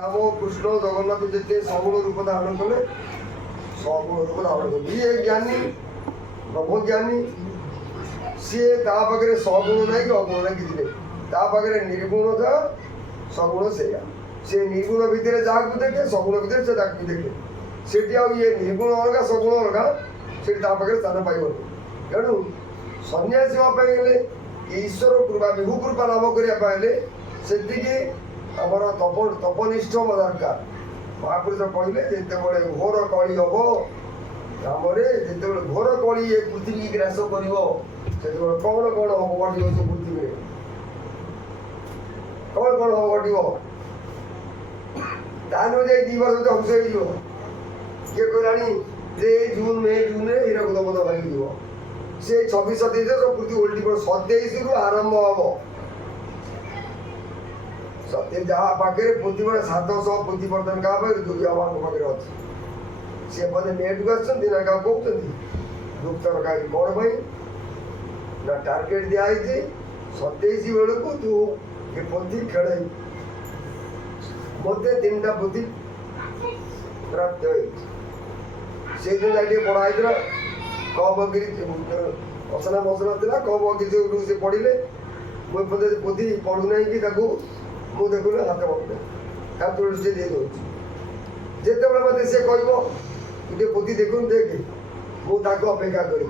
राम कृष्ण जगन्नाथ जिते सगुण रूप धारण कले सगुण रूप धारण कले ये ज्ञानी ब्रह्मज्ञानी सी पाखे सगुण ना कि अगुण ना कि पाखे निर्गुण था सगुण से निर्गुण भितर जहाँ देखे सगुण भितर से देखे से ये निर्गुण अलग सगुण अलग से स्थान पाइबन तेणु सन्यासी होगा ईश्वर कृपा विभु कृपा लाभ करने से आमर तपनिष्ठ दरकार महापुरुष कहले जिते घोर कली हम आम जिते घोर कली ये पृथ्वी ग्रास कर कौन कौन हम घट से पृथ्वी कौन कौन हम घट तानु जाए 2 वर्ष ध्वंस हो किए कहलानी जे जून मे हीराकुद मत भांगी से 26-27 पृथ्वी ओल्टी पड़ 27 रु आरंभ हम सत्य जहाँ पाखे पृथ्वी 700 पृथ्वी बर्तन क्या पाखे अच्छे सी बोले नेट को आना क्या कहते दुख तरकारी कौन भाई ना टार्गेट दिखाई 27 बेलू तू ये पोथी खेल मत 3टा पोथी प्राप्त से दिन जाए पढ़ाई कब असना मसना था कब किसी से पढ़ले मुझे पोथी पढ़ुना कि मु देखु हाथ बढ़े हाथ दृष्टि दे दूँ जिते मत सी कह गोटे पोथी देखु देख मुझे अपेक्षा कर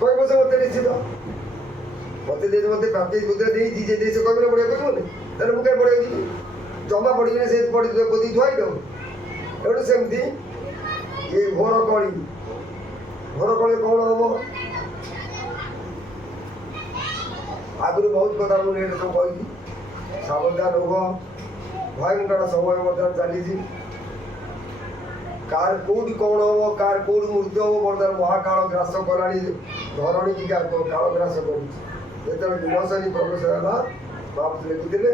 से मत निश्चित मत मत प्राप्ति मुद्रा से कह पढ़िया कहने मुझे पढ़िया जी जमा पढ़ी से पोथी थुआई दो तेणु सेमती ये घोर कली कौन हम आगुरी बहुत कथा मुझे सब कही सावधान हो भयंकर समय बर्तमान चली कार कौटी कौन हम कार कौटी मृत्यु हम बर्तमान महाकाल ग्रास कला धरणी की काल ग्रास कर विनशनी प्रवेश है महापुरुष लिखिते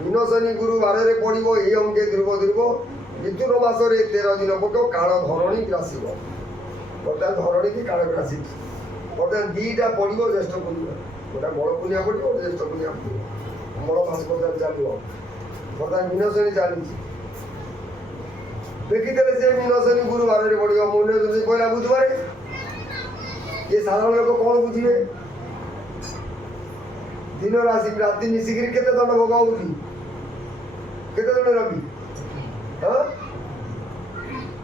विनशनी गुरु बारे पड़ो ये अंके ध्रुव ध्रुव मिथुन मसरे 13 दिन पक काल धरणी ग्रासिब बर्तमान धरणी की काल ग्रासी बर्तमान 2टा पड़ो ज्येष्ठ पूर्णिमा गोटा बड़ पूर्णिमा पड़ो गोटे ज्येष्ठ पूर्णिमा पड़ो बड़ मास बर्तमान चलो बर्तमान विनशनी चली देखिए से विनशनी गुरु बारे पड़ो मुझे कहला बुधवार ये साधारण लोक कौन बुझे दिन राशि राति मिसिक केते दंड भोग होती दंड रवि हाँ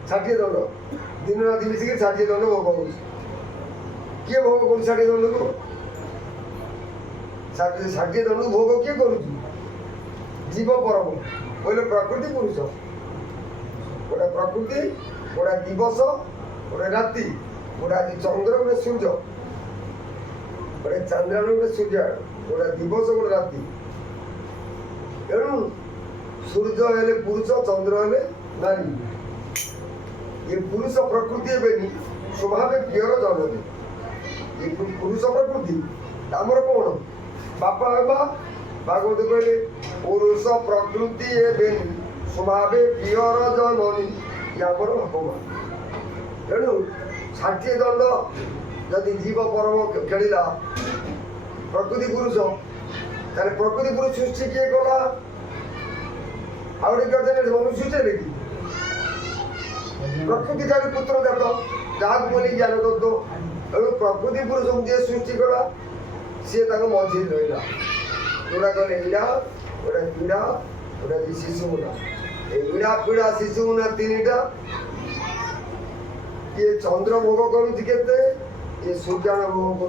60 दंड दिन राति मिसिक 60 दंड भोग हो किए भोग कर 60 दंड को 60 दंड भोग किए कर जीव परम बोले प्रकृति पुरुष गोटे प्रकृति गोटे दिवस गोटे राति गोटे चंद्र गोटे सूर्य गोटे चंद्राण गोटे सूर्य गोटे दिवस गोटे राति तेणु सूर्य हेले पुरुष चंद्र हेले नारी ये पुरुष प्रकृति एवं स्वभाव प्रियर जन ये पुरुष प्रकृति आमर कौन बापा बाबा भागवत कहले पुरुष प्रकृति एवं स्वभाव प्रियर जननी आमर भगवान तेणु 60 दंड जदि जीव परम खेला प्रकृति पुरुष तारे प्रकृति पुरुष सृष्टि किए कला आउटे मनुष्य सृष्टि कि प्रकृति जारी पुत्र जात जहाँ बोली ज्ञान तत्व तेणु प्रकृति पुरुष को जी सृष्टि कला सी मझी रहा जोड़ा कहले इड़ा गोटे पीड़ा गोटे शिशुमुना इड़ा पीड़ा शिशुमुना 3टा ये चंद्र भोग करुचे ये सूर्याण भोग कर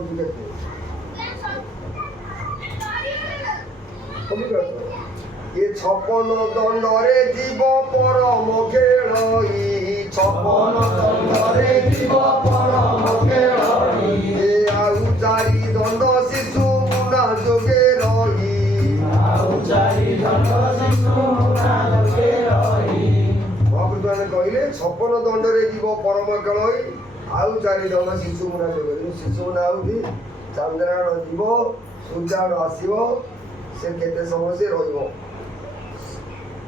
ये 56 दंडरे जीव परम खेल 56 दंडरे जीव परम खेल ये आउ 4 दंड शिशु मुना जोगे रही आउ 4 दंड शिशु मुना जोगे रही महापुरुष कहले 56 दंडरे जीव परम खेल आउ 4 दंड शिशु मुना जोगे शिशु मुना आउठी चंद्राण जीव सूर्याण आसव से केते समय से रहिबो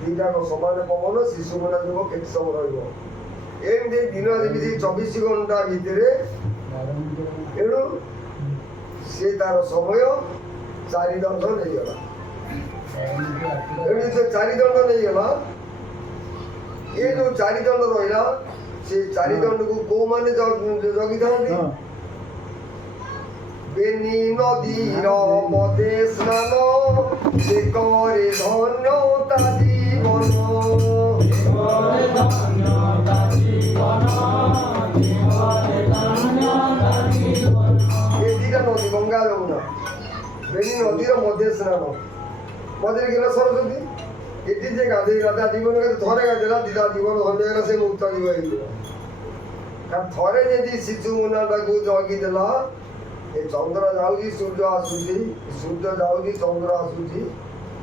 2टा समान पवन शिशु मुना जो केते समय रहिबो एमती दिन जमी 24 घंटा भितर तेणु सी तार समय 4 दंड नहीं गला। ଏଠି ତ ଚାରିଦଣ୍ଡ ନେଇଗଲା। ଏ ଯୋଉ ଚାରିଦଣ୍ଡ ରହିଲା ସେ ଚାରିଦଣ୍ଡକୁ କୋଉମାନେ ଜଗିଥାନ୍ତି? ବେନି ନଦୀର ମଦେ ସ୍ନାନ ବେକରେ ଧନ୍ୟତା ଜୀବନ। ଏ ଦିଟା ନଦୀ ଗଙ୍ଗା ଯମୁନା। ବେନି ନଦୀର ମଦେ ସ୍ନାନ ମଝିରେ ଗେଲା ସରସ୍ୱତୀ। ଏଠି ଯେ ଗାଧେଇଲା ତା ଜୀବନ ଥରେ ଗାଧେଇଲା ତା ଜୀବନ ଧନ୍ୟ ହେଇଗଲା, ସେ ମୁକ୍ତ ଜୀବ ହେଇଯିବ। ଥରେ ଯଦି ଶିଶୁ ମୁନାଟାକୁ ଜଗିଦେଲା, ଏ ଚନ୍ଦ୍ର ଯାଉଛି ସୂର୍ଯ୍ୟ ଆସୁଛି, ସୂର୍ଯ୍ୟ ଯାଉଛି ଚନ୍ଦ୍ର ଆସୁଛି,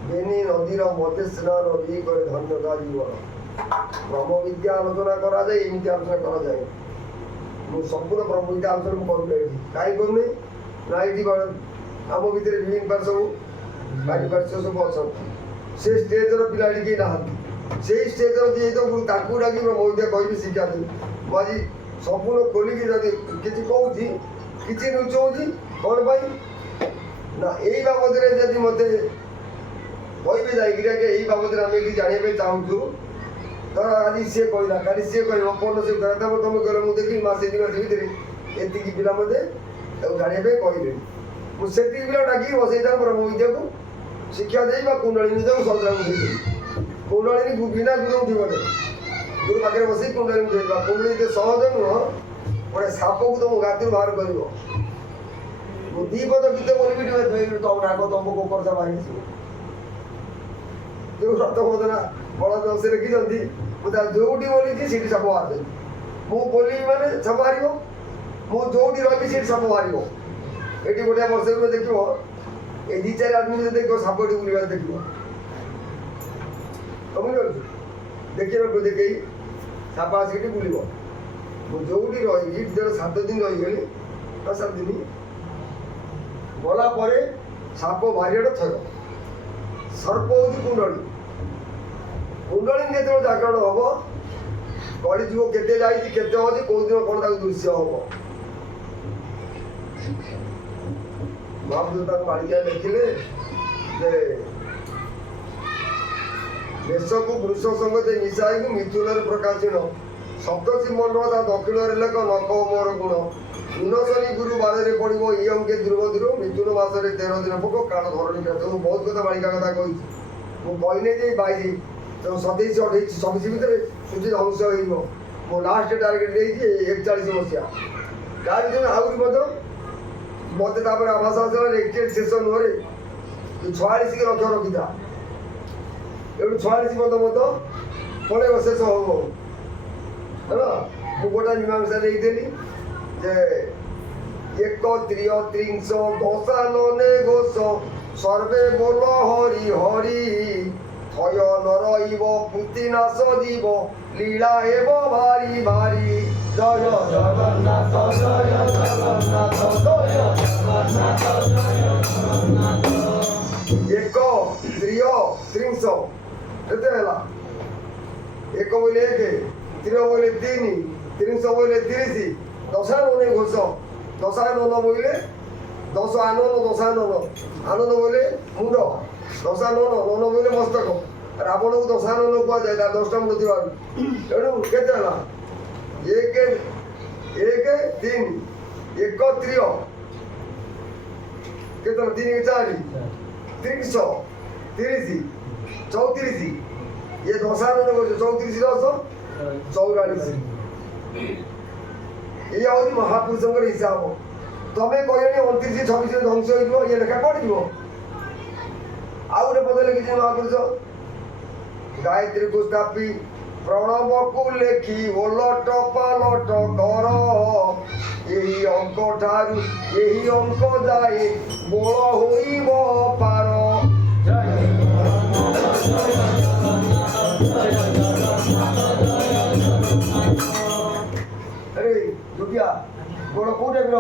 ବେନି ନଦୀର ମଦେ ସ୍ନାନ ବି କରି ଧନ୍ୟତା ଜୀବନ। ବ୍ରହ୍ମ ବିଦ୍ୟା ଆଲୋଚନା କରାଯାଏ, ଏମିତି ଆଲୋଚନା କରାଯାଏ। ମୁଁ ସମ୍ପୂର୍ଣ୍ଣ ବ୍ରହ୍ମ ବିଦ୍ୟା ଆଲୋଚନା ମୁଁ କରୁନି ଏଠି। କାହିଁ କରୁନି ନା ଏଠି ଆମ ଭିତରେ ବିଭିନ୍ନ ପାର ସବୁ ପାରିପାର୍ଶ୍ୱ ସବୁ ଅଛନ୍ତି। ସେ ଷ୍ଟେଜର ପିଲା ଏଠି କେହି ନାହାନ୍ତି। ସେଇ ଷ୍ଟେଜର ଯିଏ ହେଇଥିବ ତାକୁ ଡାକି ବ୍ରହ୍ମ ବିଦ୍ୟା କହିବି ଶିକ୍ଷା ଦେବି। ମୁଁ ଆଜି ସମ୍ପୂର୍ଣ୍ଣ ଖୋଲିକି ଯଦି କିଛି କହୁଛି, କିଛି ଲୁଚଉଛି କ'ଣ ପାଇଁ ନା ଏଇ ବାବଦରେ ଯଦି ମୋତେ କହିବେ ଯାଇକିରି ଆଜ୍ଞା ଏଇ ବାବଦରେ ଆମେ ଏଠି ଜାଣିବା ପାଇଁ ଚାହୁଁଛୁ, ଧର ଆଜି ସିଏ କହିଲା, କାଲି ସିଏ କହିବ, ପର ସିଏ କହିଲା, ତାପରେ ତମେ କହିଲ ମୁଁ ଦେଖିବି ମାସେ 2 ମାସ ଭିତରେ ଏତିକି ପିଲା ମୋତେ ତାକୁ ଜାଣିବା ପାଇଁ କହିବେ। ମୁଁ ସେତିକି ପିଲା ଡାକିକି ବସେଇଥାନ୍ତି ବ୍ରହ୍ମ ବିଦ୍ୟାକୁ ଶିକ୍ଷା ଦେଇ ବା କୁଣ୍ଡଳିନୀ ତାକୁ ସନ୍ଧ୍ୟାକୁ ଦେଇଦେବି। କୁଣ୍ଡଳିନୀ ବିନା ଗୁରୁ ଉଠିବନି। ଗୁରୁ ପାଖରେ ବସେଇ କୁଣ୍ଡଳିନୀ ଉଠେଇଦେବା। କୁଣ୍ଡଳୀ ଏତେ ସହଜ ନୁହଁ, ଗୋଟେ ସାପକୁ ତମ ଗାତିରୁ ବାହାର କରିବ। ମୁଁ 2 ପଦ ଗୀତ ବୋଲିବି ତମ ନାଗ ତମ କୋକରସା ବାହାରିଯିବ। ଯୋଉ ରଥବଦନା ବଳଦ ସେ ଲେଖିଛନ୍ତି, ମୁଁ ତା ଯୋଉଠି ବୋଲିଛି ସେଠି ସାପ ବାହାରିଦେବି। ମୁଁ ବୋଲିବି ମାନେ ସାପ ବାହାରିବ, ମୁଁ ଯୋଉଠି ରହିବି ସେଠି ସାପ ବାହାରିବ। ଏଠି ଗୋଟିଏ ବର୍ଷରେ ଦେଖିବ এই 2-4 ଆଦମୀ ଦେଖିବ ସାପ ଏଠି ବୁଲିବାର ଦେଖିବ। ବୁଝିପାରୁଛୁ? ଦେଖିବାକୁ ଦେଖେଇ ସାପ ଆସିକି ବୁଲିବ। ମୁଁ ଯୋଉଠି ରହିବି, ଧର 7 ଦିନ ରହିଗଲି, 7 ଦିନ ଗଲା ପରେ ସାପ ବାହାରିବାଟା ଥୟ। ସର୍ପ ହେଉଛି କୁଣ୍ଡଳୀ। କୁଣ୍ଡଳୀ ଯେତେବେଳେ ଜାଗରଣ ହବ, କଳିଯୁଗ କେତେ ଯାଇଛି, କେତେ ଅଛି, କୋଉ ଦିନ କ'ଣ ତାକୁ ଦୃଶ୍ୟ ହବ। ମହାପୁରୁଷ ତାକୁ ମାଳିକା ଲେଖିଲେ ଯେ ବେଶକୁ ବୃଷ ସଙ୍ଗତେ ମିଶାଇକୁ ମିଥୁନରେ ପ୍ରକାଶିଣ ସପ୍ତର୍ଷି ମଣ୍ଡଳ ତା ଦକ୍ଷିଣରେ ଲେଖ ନକ ମୋର ଗୁଣ ଉନଶନି ଗୁରୁ ବାରରେ ପଡ଼ିବ ଇ ଅଙ୍କେ ଧ୍ରୁବ ଧ୍ରୁବ ମିଥୁନ ମାସରେ 13 ଦିନ ପକ କାଳ ଧରଣୀ ମୁଁ ବହୁତ କଥା ମାଳିକା କଥା କହିଛି। ମୁଁ କହିନି ଯେ 22 27 28 26 ଭିତରେ ସୂଚି ଧ୍ୱଂସ ହେଇଯିବ। ମୁଁ ଲାଷ୍ଟ ଟାର୍ଗେଟ ଦେଇଛି 41 ମସିହା। ତା ଭିତରେ ଆହୁରି ମଧ୍ୟ ମୋତେ ତାପରେ ଆଭାସ ଆସିଲା ଏକ୍ଟେଡ୍ ଶେଷ ନୁହଁରେ 46 ଲକ୍ଷ ରଖିଥା। ଏଠୁ 46 ମଧ୍ୟ ପଳେଇବ, ଶେଷ ହବ ହେଲା। ମୁଁ ଗୋଟେ ମୀମାଂସା ଦେଇଥିଲି ଯେ 31 ଦଶାନନେ ଘୋଷ ସର୍ବେ ବୋଲ ହରି ହରି ଥୟ ନ ରହିବ ପୁତି ନାଶ ଯିବ ଲୀଳା ହେବ ଭାରି ଭାରି। ଜୟ ଜଗନ୍ନାଥ ଜୟ ଜଗନ୍ନାଥ ଜୟ ଜଗନ୍ନାଥ ଜୟ ଜଗନ୍ନାଥ। 31 କେତେ ହେଲା? 1 ବୋଇଲେ 1, 3 ବୋଇଲେ 3, 300 ବୋଇଲେ 30, ଦଶାନନେ ଘୋଷ। ଦଶାନନ ବୋଇଲେ 10 ଆନନ, ଦଶାନନ ଆନନ ବୋଇଲେ ମୁଣ୍ଡ, ଦଶାନନ ନନ ବୋଇଲେ ମସ୍ତକ। ରାବଣକୁ ଦଶାନନ କୁହାଯାଏ, ତାର 10ଟା ମୁଣ୍ଡ ଥିବାରୁ। ତେଣୁ କେତେ ହେଲା? 1 3 1 3 କେତେ? 3 4 330 34 ये दशानन 34 10 44। ये हूँ महापुरुषों हिसाब। तमें कहले 29 26 ध्वंस हो ये लेखा पड़ो। आउ गोटे पद लिखी महापुरुष गायत्री को स्थापी प्रणव को लेखि ओलट पालट कर यही अंक ठारू यही अंक जाए बल होइब पार। अरे दुखिया गोड़ कौ टाइप हम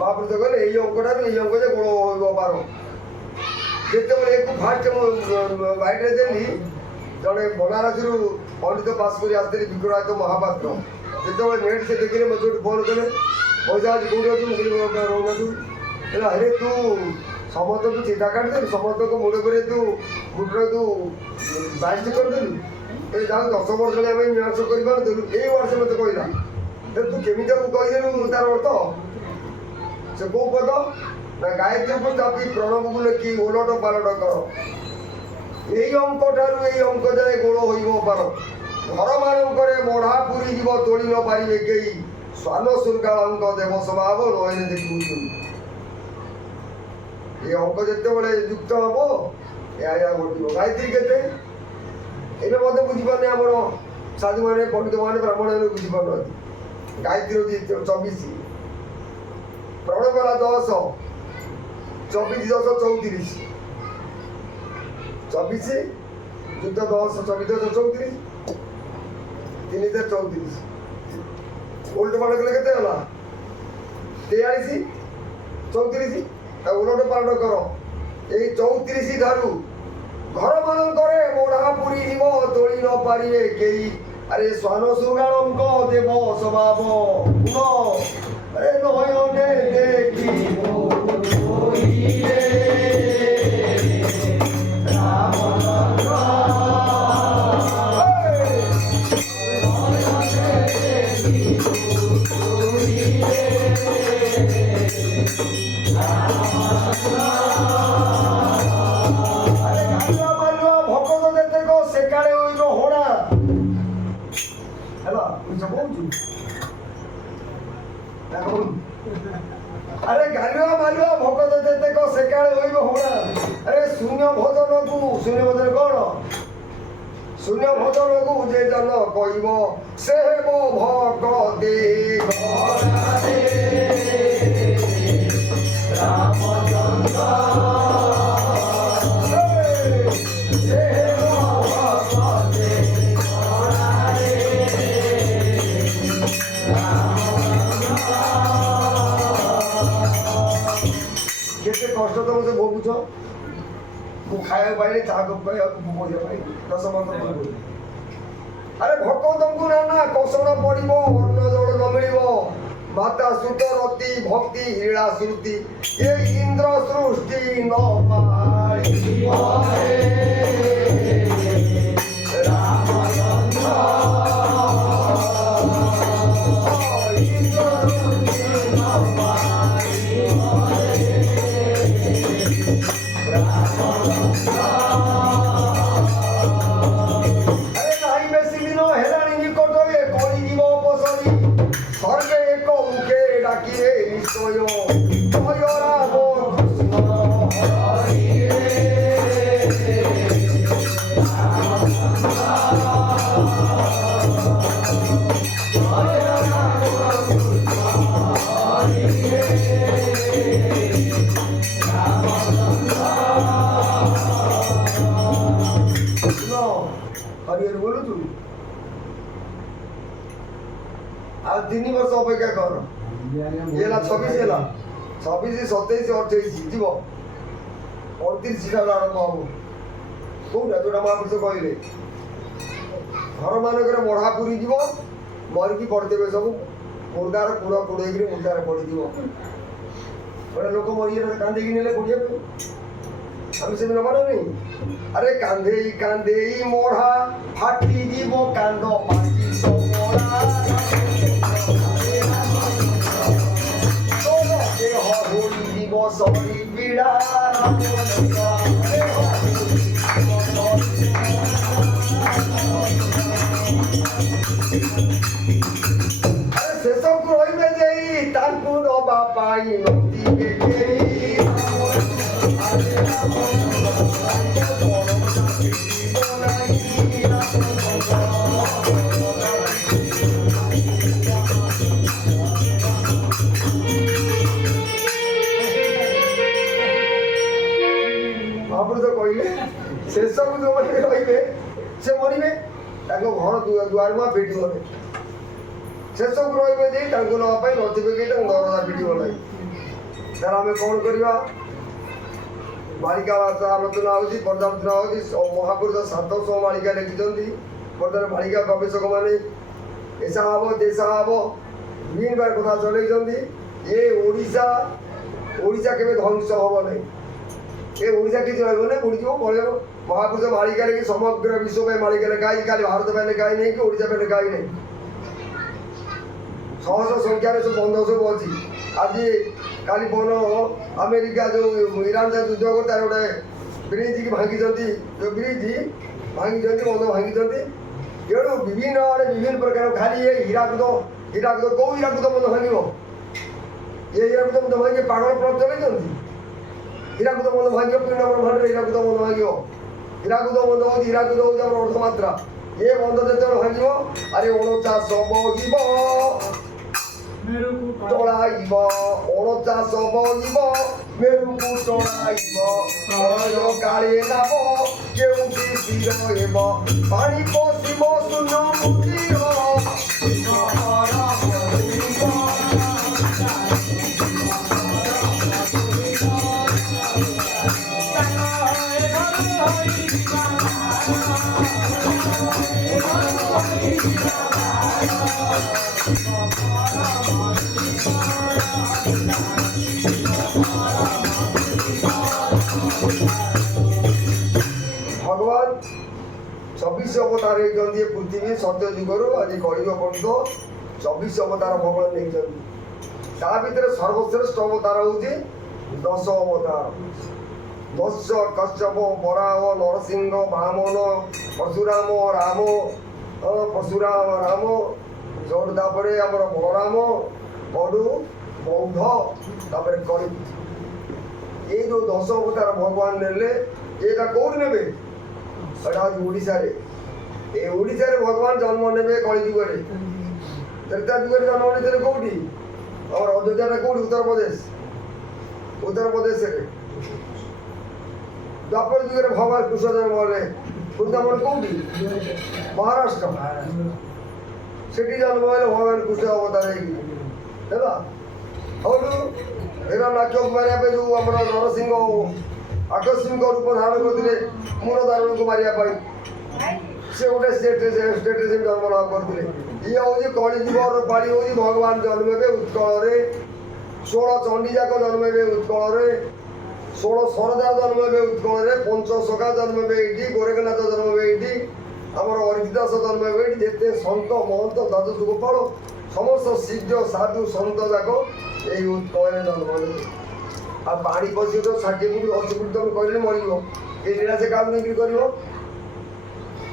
महापुरुष कहले यही अंक ठारू यही अंक जाए बल होइब पार। जिते एक फास्ट बाइट्रे देली जड़े बनारस पंडित पास कर आसते विक्रमादित्य महापात्र जिते नेट से देखिए मत फोन कले पैसा आज कौट अच्छी मुझे रोना तू अरे तू समस्त को चिता काटिदेलु समस्त को मुड़ पर तू मुठे तू बाइज करदेलु ए जाऊ 10 वर्ष आम मीमांस करदेलु ये वर्ष मत कहला तू केमी कहीदेलु तार अर्थ से कौ पद ना गायत्री को चापी प्रणव को लेखि ओलट पालट कर यही अंक ठारू यही अंक जाए गोड़ हो पार घर मानक मढ़ा पूरी जीव तोड़ी न पारे कई स्वान सुरकाल देव स्वभाव नयन देखु ये अंक जिते युक्त हम या घटो गायत्री केते ये मत बुझीपारे आम साधु मैंने पंडित मैंने ब्राह्मण मैंने बुझीपार गायत्री हूँ 24 प्रणव गला 10 24 10 34 24 युक्त 10 24 10 34 3034 उल्ट पालट कले केते होला 43 34 उलट पालट कर यही 34 ठारू घर मानक मोढ़ा पूरी जीव तोड़ी न पारे कई अरे स्वान सुगाल देव स्वभाव अरे नयने देखी अरे गालुआ मालुआ भगत जेतेक सेकाळे होइबो होना अरे शून्य भोजन को शून्य भोजन कौन शून्य भोजन को जे जन कहइबो से हेबो भगते घरारे रामचंद्र से हेबो भगते घरारे केते कष्ट तुम से भोगुछ मु खाया पाइले चाह कप भोग पाइ 10 वर्ष अरे भक्त तुमको ना कौशल पड़ो अन्न जल न मिल माता सुत रति भक्ति हीरा श्रुति ये इंद्र सृष्टि न तीन वर्ष अपेक्षा कर ये 26 27 28 जीव 38 आरंभ हम कौटा जोटा महापुरुष कहले घर मानक मढ़ा पूरी जीव मरिकी पड़े सब मुर्दार कूड़ कुड़े मुर्दार पड़े गोटे लोक मरीगले कांदी ने कुड़िया आम से नबार नहीं अरे कांदे कांदे मढ़ा फाटी जीव कांद पाटी सरी पीड़ा अरे शेष को रही जाई ताकू नबा पाई नदी के शेष को जो रे से मरवे घर दुआर मुआ पिट गले शेष को रे नापाई नथिबे कि दरजा पिट गला तार आम कौन करवा मालिका आलोचना होती पर्यालोचना होती महापुरुष 700 मालिका लिखिं बर्तमान मालिका गवेषक मैंने ऐसा हम तेसा हम विभिन्न बार कथा चल ये ओडिशा केवे ध्वंस हम नहीं ଏ ଓଡ଼ିଶା କିଛି ରହିବ ନାହିଁ, ବୁଡ଼ିଯିବ ପଳେଇବ। ମହାପୁରୁଷ ମାଳିକାରେ କି ସମଗ୍ର ବିଶ୍ୱ ପାଇଁ ମାଳିକା ଲେଖା ହେଇଛି, ଖାଲି ଭାରତ ପାଇଁ ଲେଖା ହେଇନି କି ଓଡ଼ିଶା ପାଇଁ ଲେଖା ହେଇନାହିଁ। ଶହ ଶହ ସଂଖ୍ୟାରେ ସବୁ ବନ୍ଧ ସବୁ ଅଛି। ଆଜି କାଲି ପନ ଆମେରିକା ଯେଉଁ ଇରାନ ସହ ଯୁଦ୍ଧ କରି ତାର ଗୋଟେ ବ୍ରିଜ୍ କି ଭାଙ୍ଗିଛନ୍ତି, ଯେଉଁ ବ୍ରିଜ୍ ଭାଙ୍ଗିଛନ୍ତି, ବନ୍ଧ ଭାଙ୍ଗିଛନ୍ତି। ତେଣୁ ବିଭିନ୍ନ ଆଡ଼େ ବିଭିନ୍ନ ପ୍ରକାର ଖାଲି ଏ ହୀରାକୁଦ କେଉଁ ହୀରାକୁଦ ବନ୍ଧ ଭାଙ୍ଗିବ? ଏ ହୀରାକୁଦ ବନ୍ଧ ଭାଙ୍ଗି ପାଗଳ ପ୍ଲଟ ଚଲେଇଛନ୍ତି। ହୀରାକୁଦ ବନ୍ଧ ଭାଙ୍ଗିବ ପିଣ୍ଡ ବ୍ରହ୍ମାଣ୍ଡରେ, ହୀରାକୁଦ ବନ୍ଧ ଭାଙ୍ଗିବ। ହୀରାକୁଦ ବନ୍ଧ ହେଉଛି ଆମର ଅର୍ଥମାତ୍ରା। ଏ ବନ୍ଧ ଯେତେବେଳେ ଭାଙ୍ଗିବ, ଆରେ 49 ବହିବ ଟଳାଇବ, 49 ବହିବ ମେରୁକୁ ଟଳାଇବ, ପ୍ରଳୟ କାଳେ ନାବ କେଉଁଠି ସ୍ଥିର ହେବ, ପାଣି ପଶିବ ଶୂନ୍ୟ ମନ୍ଦିର। ଭଗବାନ 24 ଅବତାର ହେଇଛନ୍ତି ଏ ପୃଥିବୀ ସତ୍ୟ ଯୁଗରୁ ଆଜି କଳିଯୁଗ ପର୍ଯ୍ୟନ୍ତ 24 ଅବତାର ଭଗବାନ ନେଇଛନ୍ତି। ତା ଭିତରେ ସର୍ବଶ୍ରେଷ୍ଠ ଅବତାର ହେଉଛି 10 ଅବତାର। ମତ୍ସ୍ୟ, କଶ୍ୟପ, ବରାହ, ନରସିଂହ, ବାମନ, ପରଶୁରାମ, ରାମ, ଯୋଉଠୁ ତାପରେ ଆମର ବଳରାମ, ବଡ଼ୁ, ବୌଦ୍ଧ, ତାପରେ କଳି। ଏଇ ଯେଉଁ 10 ଅବତାର ଭଗବାନ ନେଲେ, ଏଇଟା କୋଉଠି ନେବେ? ଏଇଟା ହେଉଛି ଓଡ଼ିଶାରେ। ଏ ଓଡ଼ିଶାରେ ଭଗବାନ ଜନ୍ମ ନେବେ କଳି ଯୁଗରେ। ତ୍ରେତା ଯୁଗରେ ଜନ୍ମ ନେଇଥିଲେ କୋଉଠି? ଆମର ଅଯୋଧ୍ୟାଟା କୋଉଠି? ଉତ୍ତରପ୍ରଦେଶରେ। ଦ୍ୱାପର ଯୁଗରେ ଭଗବାନ କୃଷ୍ଣ ଜନ୍ମ ହେଲେ ବୃନ୍ଦାବନ କୋଉଠି? ମହାରାଷ୍ଟ୍ର। ସେଠି ଜନ୍ମ ହେଲେ ଭଗବାନ କୃଷ୍ଣ ଅବତାର ହେଇକି ହେଲା। ହିରଣ୍ୟାକ୍ଷକୁ ମାରିବା ପାଇଁ ଯେଉଁ ଆମର ନରସିଂହ ଆକସ୍ମିକ ରୂପ ଧାରଣ କରିଥିଲେ ମୂଳ ଧାରଣକୁ ମାରିବା ପାଇଁ, ସେ ଗୋଟେ ଷ୍ଟେଟ୍ରେ ସେ ଜନ୍ମ ଲାଭ କରିଥିଲେ। ଇଏ ହେଉଛି କଳିଯୁଗର ପାଳି, ହେଉଛି ଭଗବାନ ଜନ୍ମ ହେବେ ଉତ୍କଳରେ। 16 ଚଣ୍ଡୀଯାକ ଜନ୍ମ ହେବେ ଉତ୍କଳରେ, 16 ସରଦା ଜନ୍ମ ହେବେ ଉତ୍କଳରେ, ପଞ୍ଚସଖା ଜନ୍ମ ହେବେ ଏଇଠି, ଗୋରେଖନାଥ ଜନ୍ମ ହେବେ ଏଇଠି, ଆମର ଅରିଜିଦାସ ଜନ୍ମ ହେବେ ଏଇଠି। ଯେତେ ସନ୍ତ ମହନ୍ତ ଦ୍ୱାଦଶ ଗୋପାଳ ସମସ୍ତ ସିଦ୍ଧ ସାଧୁ ସନ୍ତ ଯାକ ଏଇ ଉତ୍କଳରେ ଜନ୍ମ ହେବେ। ଆଉ ପାଣି ପଶିବ ତ 60 ଫୁଟ 80 ଫୁଟ ତମେ କହିଲେ ମରିବ। ଏ ଲୀଳା ସେ କାହାକୁ ନେଇକରି କରିବ?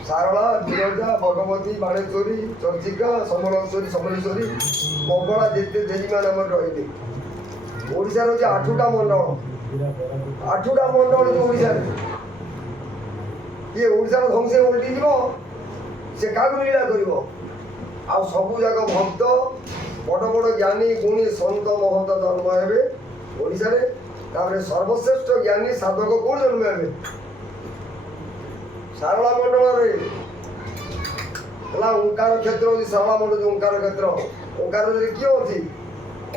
ସାରଳା, ବିରଜା, ଭଗବତୀ, ବାଣେଶ୍ୱରୀ, ଚର୍ଚ୍ଚିକା, ସମଲେଶ୍ୱରୀ, ମଙ୍ଗଳା, ଯେତେ ଦେବୀମାନେ ଆମର ରହିଲେ। ଓଡ଼ିଶାର ହେଉଛି 8ଟା ମଣ୍ଡଳ। 8ଟା ମଣ୍ଡଳ ଯେଉଁ ଓଡ଼ିଶାରେ। ଇଏ ଓଡ଼ିଶାର ଧ୍ୱଂସ ଓଲଟିଯିବ, ସେ କାହାକୁ ଲୀଳା କରିବ? ଆଉ ସବୁ ଯାକ ଭକ୍ତ, ବଡ଼ ବଡ଼ ଜ୍ଞାନୀ ଗୁଣୀ ସନ୍ତ ମହନ୍ତ ଜନ୍ମ ହେବେ ଓଡ଼ିଶାରେ। ତାପରେ ସର୍ବଶ୍ରେଷ୍ଠ ଜ୍ଞାନୀ ସାଧକ କୋଉଠି ଜନ୍ମ ହେବେ? ସାରଳା ମଣ୍ଡଳରେ ହେଲା। ଓଙ୍କାର କ୍ଷେତ୍ର ହେଉଛି ସାରଳା ମଣ୍ଡଳ। ଓଙ୍କାର କ୍ଷେତ୍ର, ଓଙ୍କାରରେ କିଏ ଅଛି?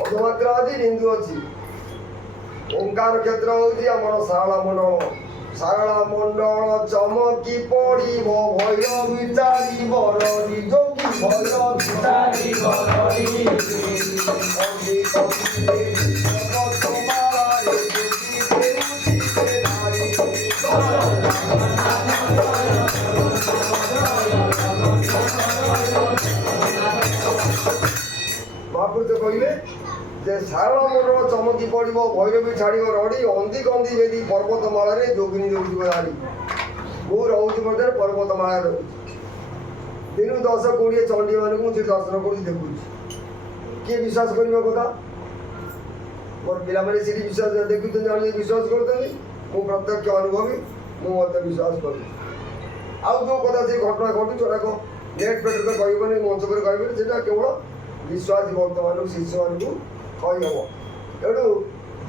ଅଧମାତ୍ରା ଅଛି, ବିନ୍ଦୁ ଅଛି। ଓଙ୍କାର କ୍ଷେତ୍ର ହେଉଛି ଆମର ସାରଳା ମଣ୍ଡଳ। ସାରଳା ମଣ୍ଡଳ ଚମକି ପଡ଼ିବ, ଭୟ ବିଚାରିବ ରଡ଼ି, ଯୋଗୀ ଭୟ ବିଚାରିବ ରଡ଼ି। ମହାପୁରୁଷ କହିଲେ ଯେ ସାରଳା ମଣ୍ଡଳ ଚମକି ପଡ଼ିବ, ଭୈରବୀ ଛାଡ଼ିବ ରଡ଼ି, ଅନ୍ଧି କନ୍ଧି ବେଦି ପର୍ବତମାଳାରେ ଯୋଗିନୀ ଦେଉଥିବ ଧାଡ଼ି। ମୁଁ ରହୁଛି ମଧ୍ୟରେ ପର୍ବତମାଳା ରହୁଛି। ଦିନକୁ 10-20 ଚଣ୍ଡୀମାନଙ୍କୁ ମୁଁ ସେଠି ଦର୍ଶନ କରୁଛି, ଦେଖୁଛି। କିଏ ବିଶ୍ୱାସ କରିବ କଥା? ମୋର ପିଲାମାନେ ସେଠି ବିଶ୍ୱାସ ଦେଖୁଛନ୍ତି, ଜାଣି ବିଶ୍ୱାସ କରୁଛନ୍ତି। ମୁଁ ପ୍ରତ୍ୟକ୍ଷ ଅନୁଭବୀ, ମୁଁ ମୋତେ ବିଶ୍ୱାସ କରୁଛି। ଆଉ ଯେଉଁ କଥା ସେ ଘଟଣା ଘଟୁଛି ସେଟାକ ନେଟ୍ ଫେଟ୍ରେ ତ କହିବନି, ମଞ୍ଚ ଉପରେ କହିବନି। ସେଟା କେବଳ ବିଶ୍ୱାସୀ ଭକ୍ତମାନଙ୍କୁ, ଶିଷ୍ୟମାନଙ୍କୁ କହିହେବ। ତେଣୁ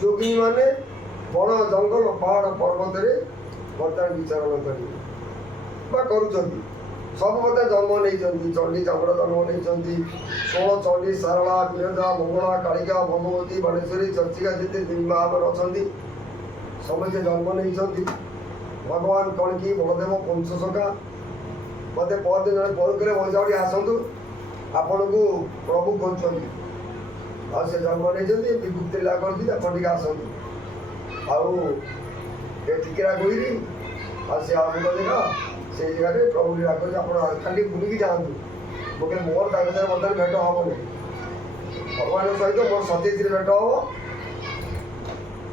ଯୋଗୀମାନେ ବଣ ଜଙ୍ଗଲ ପାହାଡ଼ ପର୍ବତରେ ବର୍ତ୍ତମାନ ବିଚରଣ କରିବେ ବା କରୁଛନ୍ତି। ସବୁ କଥା ଜନ୍ମ ନେଇଛନ୍ତି। ଚଣ୍ଡୀ ଚାମଡ଼ା ଜନ୍ମ ନେଇଛନ୍ତି। 16 ଚଣ୍ଡୀ, ସାରଳା, ବିରଜା, ମଙ୍ଗଳା, କାଳିକା, ଭଗବତୀ, ବାଣେଶ୍ୱରୀ, ଚର୍ଚ୍ଚିକା, ଯେତେ ଦେବୀ ମହାମାନ ଅଛନ୍ତି ସମସ୍ତେ ଜନ୍ମ ନେଇଛନ୍ତି। ଭଗବାନ କଣିକି, ବଳଦେବ, ପଞ୍ଚସଖା। ମୋତେ ପରଦିନ ଜଣେ ଫୋନ୍ କଲେ, ମଣିଷାଉଠି ଆସନ୍ତୁ, ଆପଣଙ୍କୁ ପ୍ରଭୁ ଖୋଜୁଛନ୍ତି। ଆଉ ସେ ଜନ୍ମ ନେଇଛନ୍ତି, ବିଭୁକ୍ତି ଲାଭ କରିଛି, ଆପଣ ଟିକେ ଆସନ୍ତୁ। ଆଉ ଏ ଟିକେରା କହିଲି ଆଉ ସେ ଆମକୁ ଜାଗା ସେଇ ଜାଗାରେ ପ୍ରଭୁ ଡାକୁଛି ଆପଣ ଖାଲି ବୁଲିକି ଯାଆନ୍ତୁ। ମୁଁ କହିଲି ମୋର ତାଙ୍କ ସାଙ୍ଗରେ ବର୍ତ୍ତମାନ ଭେଟ ହବନି। ଭଗବାନଙ୍କ ସହିତ ମୋର 27ରେ ଭେଟ ହବ,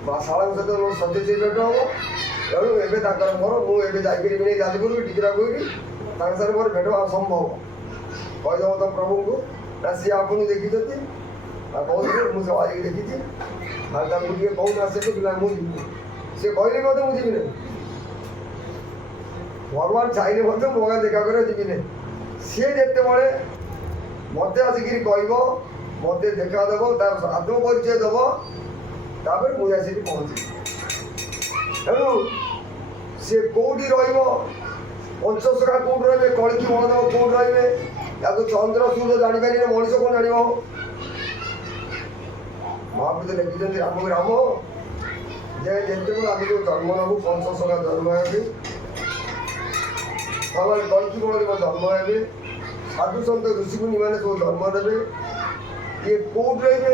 ମା ଶାଳାଙ୍କ ସହିତ ମୋର 27ରେ ଭେଟ ହବ। ତେଣୁ ଏବେ ତାଙ୍କର ମୋର ମୁଁ ଏବେ ଯାଇପାରିବିନି ଯାଜପୁରକୁ ଟିକେରା କହିଲି ତାଙ୍କ ସାଙ୍ଗରେ ମୋର ଭେଟ ଅସମ୍ଭବ। କହିଦେବ ତ ପ୍ରଭୁଙ୍କୁ ନା ସିଏ ଆପଣଙ୍କୁ ଦେଖିଛନ୍ତି ଆଉ କହୁଥିଲେ ମୁଁ ସେ ବାରିକି ଦେଖିଛି ଆଉ ତାଙ୍କୁ ଟିକେ କହୁନ ଆସେ ପିଲା ମୁଁ ଯିବି। ସେ କହିଲେ ମଧ୍ୟ ମୁଁ ଯିବି ନାହିଁ। ଭଗବାନ ଚାହିଁଲେ ମଧ୍ୟ ମୋ ଗାଁ ଦେଖା କରିବାକୁ ଯିବି ନାହିଁ। ସିଏ ଯେତେବେଳେ ମୋତେ ଆସିକିରି କହିବ, ମୋତେ ଦେଖା ଦେବ, ତାର ଆତ୍ମ ପରିଚୟ ଦେବ, ତାପରେ ମୁଁ ଯାଇ ସେଠି ପହଞ୍ଚିବି। ତେଣୁ ସେ କେଉଁଠି ରହିବ, ପଞ୍ଚସଖା କେଉଁଠି ରହିବେ, କଳିକି ବଳଦେବ କେଉଁଠି ରହିବେ, ତାକୁ ଚନ୍ଦ୍ର ସୂର୍ଯ୍ୟ ଜାଣିପାରିଲେ ମଣିଷ କ'ଣ ଜାଣିବ? ମହାପ୍ରଭୁ ଲେଖିଛନ୍ତି ରାମକୁ ରାମ ଯେ ଯେତେବେଳେ ଆମେ ଯେଉଁ ଜନ୍ମ ନେବୁ ପଞ୍ଚସଖା ଜନ୍ମ ହେବେ, ଭଗବାନ କଳିକି ବଳଦେବ ଜନ୍ମ ହେବେ, ସାଧୁ ସନ୍ଥ ଋଷିମୁନିମାନେ ସବୁ ଜନ୍ମ ନେବେ। ଇଏ କେଉଁଠି ରହିବେ?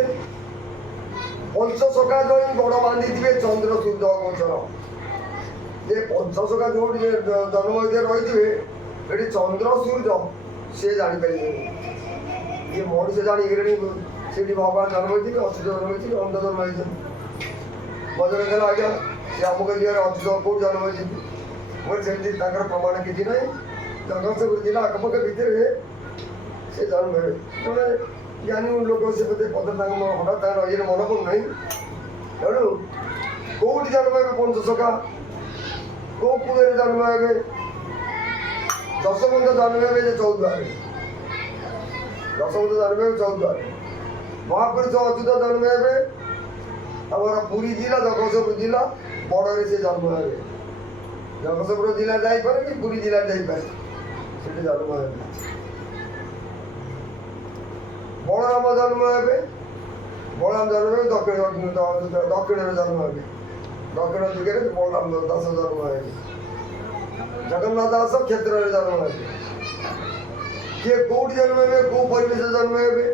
ପଞ୍ଚସଖା ଜଣେ ବଡ଼ ବାନ୍ଧିଥିବେ ଚନ୍ଦ୍ର ସୂର୍ଯ୍ୟ ଗୋଚର। ଯେ ପଞ୍ଚସଖା ଯେଉଁଠି ଜନ୍ମ ହୋଇଥିବେ ରହିଥିବେ ଏଠି ଚନ୍ଦ୍ର ସୂର୍ଯ୍ୟ ସେ ଜାଣିପାରିବେନି। ଇଏ ମଣିଷ ଜାଣିଗଲେଣି ସେଠି ଭଗବାନ ଜନ୍ମ ହେଇଥିବେ, ଅଚ୍ୟୁତ ଜନ୍ମ ହେଇଥିବେ, ଅନ୍ଧ ଜନ୍ମ ହେଇଛନ୍ତି। ମଜରେ କହିଲା ଆଜ୍ଞା ସେ ଆମକୁ ଦିଗରେ ଅଚ୍ୟୁତ କେଉଁଠି ଜନ୍ମ ହେଇଛନ୍ତି? ମୋର ସେମିତି ତାଙ୍କର ପ୍ରମାଣ କିଛି ନାହିଁ। ଜଗତସିଂହପୁର ଜିଲ୍ଲା ଆଖପାଖ ଭିତରେ ସେ ଜନ୍ମ ହେବେ। ଜଣେ ଜ୍ଞାନୀ ଲୋକ ସେ ବୋଧେ ପଦ ତାଙ୍କ ହଠାତ୍ ତାଙ୍କର ଇଏରେ ମନେ ପଡ଼ୁନାହିଁ। ତେଣୁ କେଉଁଠି ଜନ୍ମ ହେବେ ପଞ୍ଚସଖା? କେଉଁ କୂଳରେ ଜନ୍ମ ହେବେ? ଯଶୋବନ୍ତ ଜନ୍ମ ହେବେ ଯେ ଚୌଦ୍ୱାରରେ। ଯଶୋବନ୍ତ ଜନ୍ମ ହେବେ ଚୌଦ୍ୱାରରେ। ମହାପୁରୁଷ ଅଚ୍ୟୁତ ଜନ୍ମ ହେବେ ଆମର ପୁରୀ ଜିଲ୍ଲା ଜଗତସିଂହପୁର ଜିଲ୍ଲା ବଡ଼ରେ ସେ ଜନ୍ମ ହେବେ। ଜଗତସିଂହପୁର ଜିଲ୍ଲା ଯାଇପାରେ କି ପୁରୀ ଜିଲ୍ଲା ଯାଇପାରେ, ସେଠି ଜନ୍ମ ହେବେ। ବଳରାମ ଜନ୍ମ ହେବେ, ବଳରାମ ଜନ୍ମ ହେବେ ଦକ୍ଷିଣରେ ଜନ୍ମ ହେବେ। ଦକ୍ଷିଣ ଦିଗରେ ବଳରାମ ଦାସ ଜନ୍ମ ହେବେ। ଜଗନ୍ନାଥ ଦାସ କ୍ଷେତ୍ରରେ ଜନ୍ମ ହେବେ। କିଏ କେଉଁଠି ଜନ୍ମ ହେବେ, କେଉଁ ପରିବେଶରେ ଜନ୍ମ ହେବେ?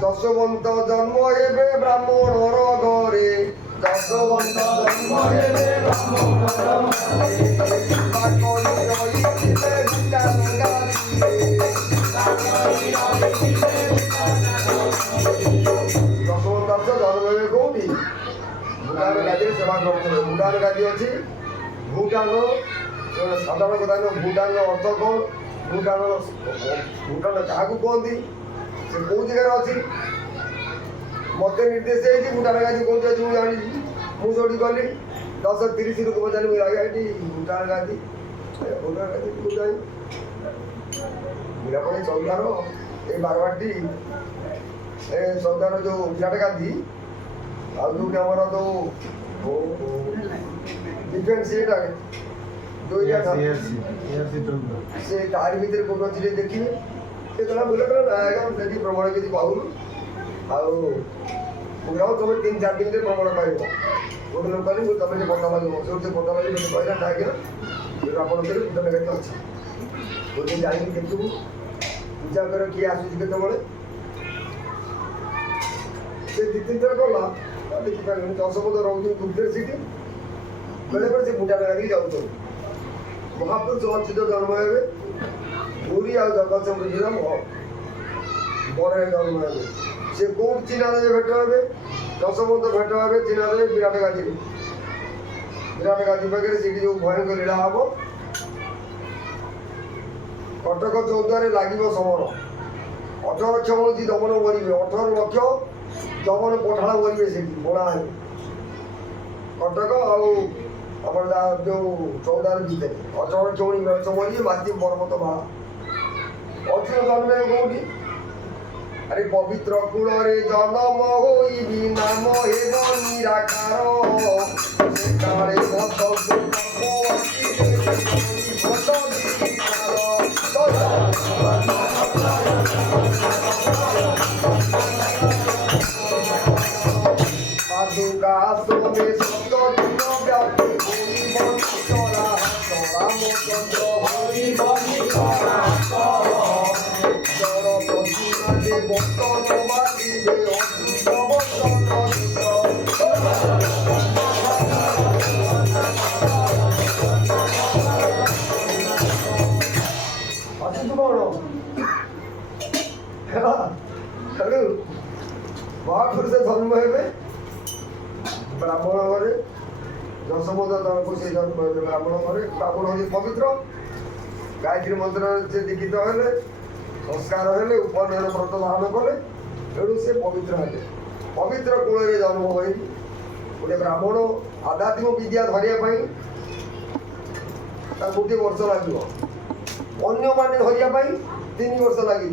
ଯଶୋବନ୍ତ ଜନ୍ମ ହେବେ ବ୍ରାହ୍ମଣର ଘରେ। ଯଶୋବନ୍ତ ଜନ୍ମ ହେବେ ବ୍ରାହ୍ମଣର ଘରେ। ଯଶୋବନ୍ତ ଦାସ ଜନ୍ମ ହେବେ କେଉଁଠି? ଭୁଟାନ ଗାଦିରେ ସେବା କରୁଥିଲେ। ଭୁଟାନ ଗାଦି ଅଛି। ଭୁଟାନ ସାଧାରଣ କଥା ନୁହଁ। ଭୁଟାନର ଅର୍ଥ କ'ଣ? ଭୁଟାନ କାହାକୁ କୁହନ୍ତି? ସେ କେଉଁ ଜାଗାରେ ଅଛି? ମୋତେ ନିର୍ଦ୍ଦେଶ ହେଇଛି ଭୁଟାନ ଗାଦି କେଉଁଠି ଅଛି ମୁଁ ଜାଣିଛି। ମୁଁ ଯେଉଁଠି ଗଲି 10:30 ଲୋକ ପଚାରିଲି ଆଜ୍ଞା ଏଠି ଭୁଟାନ ଗାଦି। ଭୁଟାନ ଗାଦି କେଉଁ ଯାଇ ବିରାପଣି ଚୌଦ୍ୱାର ଏଇ ବାରବାଟୀ ଏ ଚୌଦ୍ୱାର ଯେଉଁ ବିରାଟ ଗାଦି ଆଉ ଯେଉଁଠି ଆମର ଯେଉଁ डिफेंस ये टाके जो ये था से तार भीतर कोन अछि रे देखिए से कला बोले कला आएगा हम सेठी प्रमाण के पाउल आउ पुराव तमे 3-4 दिन रे प्रमाण पाइबो गोटे लोक कहले तमे जे पता लागो से पता लागो जे कहला टाके ये आपण के पुटन के अछि गोटे जाई के देखु पूजा कर की आसु केते बळे से दिन तर कला देखि पाइबो दशपद रहउ गुप्तर सिटी बेले बेले से मुंडा लगा जाऊ महापुरुष अच्युत जन्म हेबे पुरी आ जगतसिंहपुर जिला बड़े जन्म हेबे से कोट चिन्ह भेट हेबे दशमंत भेट हेबे चिन्ह विराट गादी पाखे से जो भयंकर लीला हम कटक चौद्वारे लगे समर 18 लक्ष मणि दमन करेंगे 18 लक्ष दमन पठाण करेंगे से बड़ा कटक आपर जो चौदार भीतर 18 लक्ष मणि मरी बाती पर्वत बाला अच्छे जन्म कौटी अरे पवित्र कूल जन्म होई नाम हेब निराकार जन्म हे ब्राह्मण घरे दशमोद को से जन्म हे ब्राह्मण घरे ब्राह्मण हूँ पवित्र गायत्री मंत्र से दीक्षित हेले संस्कार हेले उपनयन व्रत धारण कले तेणु से पवित्र हेले पवित्र कूल जन्म हो गोटे ब्राह्मण आध्यात्मिक विद्या धरिया गोटे वर्ष लगे अन्य मैंने धरिया 3 वर्ष लगे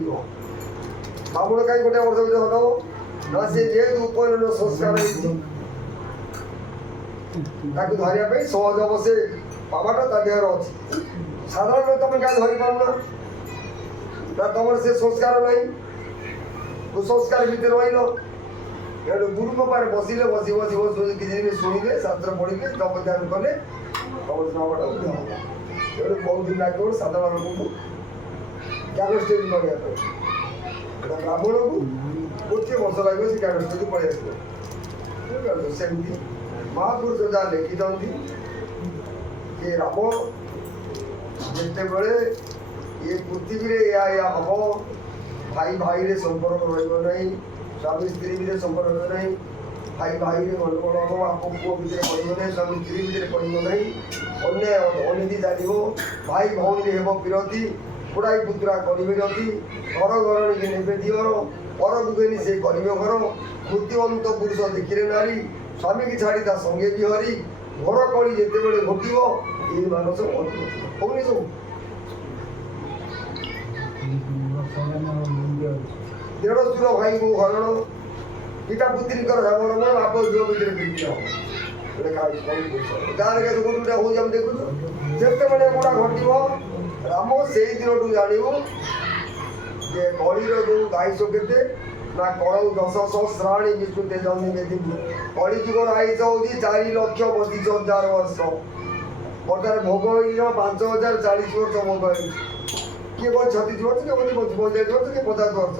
ब्राह्मण कहीं गोटे वर्ष भर हटाव ना से जेहेतु उपनयन संस्कार धरिया सहज हम से पावाटा ता देहर अच्छी साधारण तुम क्या धरी पार ना तुम से संस्कार ना कुसंस्कार भितर रही तेणु गुरु पारे बसिले बसी बसी बस किसी शुणिले शास्त्र पढ़िले तप ध्यान कले तुम तेणु बहुत दिन लगे साधारण लोक ज्ञान स्टेज करने ब्राह्मण को गोटे वर्ष लगे से ज्ञान स्टेज पलि आस सेमती महापुरुष जहाँ लिखि था कि राम जिते बड़े ये पृथ्वी या हम भाई भाई संपर्क रही स्वामी स्त्री भितर संपर्क रही भाई भाई गंडगोल हम बाप पुओ भितर पड़ो ना स्वामी स्त्री भितर पड़ो ना अन्य अनिधि चलो भाई भौणी हे विरोधी गुड़ाई पुतुरा करेंगे रति घर घर निजे ने दिवर पर बुगेनी से करेंगे घर मृत्युवंत पुरुष देखिले नारी स्वामी की छाड़ी ता संगे भी हरी घर कली जिते बड़े घटो ये मानस कौन सब देढ़ सुर भाई को हरण पिता पुत्री झगड़ बाप झील भितर प्रीति गाँव के गोटे हो देखु जिते बड़े गुड़ा घटो राम से दिन जानू जे कलिर जो गाइस के ना कल 10 सहस्राणी विष्णु तेजनी बेदी कलिजुगर आयुष हूँ 4,32,000 वर्ष बर्तमान भोग हो 5,040 वर्ष भोग हो किए बोल 36 वर्ष किए बोल 45 वर्ष किए 50 वर्ष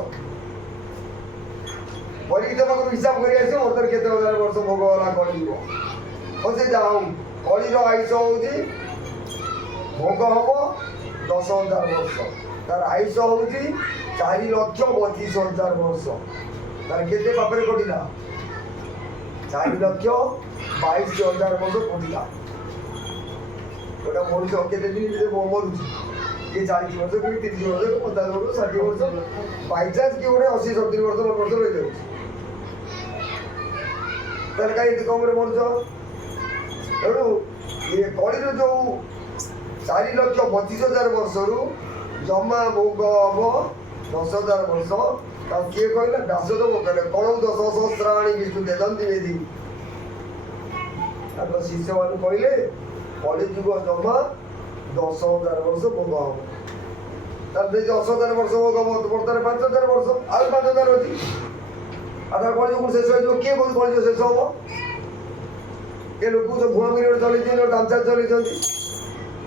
परीक्षा हिसाब कर बर्तमान केते हजार वर्ष भोग गला कलिजुग से जाऊँ कलिर आयुष हूँ भोग हम 10,000 वर्ष तार आयुष हूँ 4,32,000 वर्ष तार केते पापरे कटिला 4,22,000 वर्ष कटिला गोटा मनुष्य केते दिन मरुची किए 40 वर्ष कि 30 वर्ष 50 वर्ष 60 वर्ष बाईचान्स किए गोटे 80-70 वर्ष रही जाऊँ तार कहीं कम मनुष्य तेणु ये कलिर जो 4,25,000 वर्ष रु जमा भोग हम 10,000 वर्ष किए कहला व्यासदेव कहले कलौ 10 सहस्राणी विष्णु तेजंती वेदी शिष्य मान कहले कलिजुग जमा 10,000 वर्ष भोग हम तार 10,000 वर्ष भोग हम बर्तमान 5,000 वर्ष आउ 5,000 अच्छी आधार कलिजुग शेष हो किए कौन कलिजुग शेष हम ये लोक जो भुआ मिनिट चलती डांचा चलती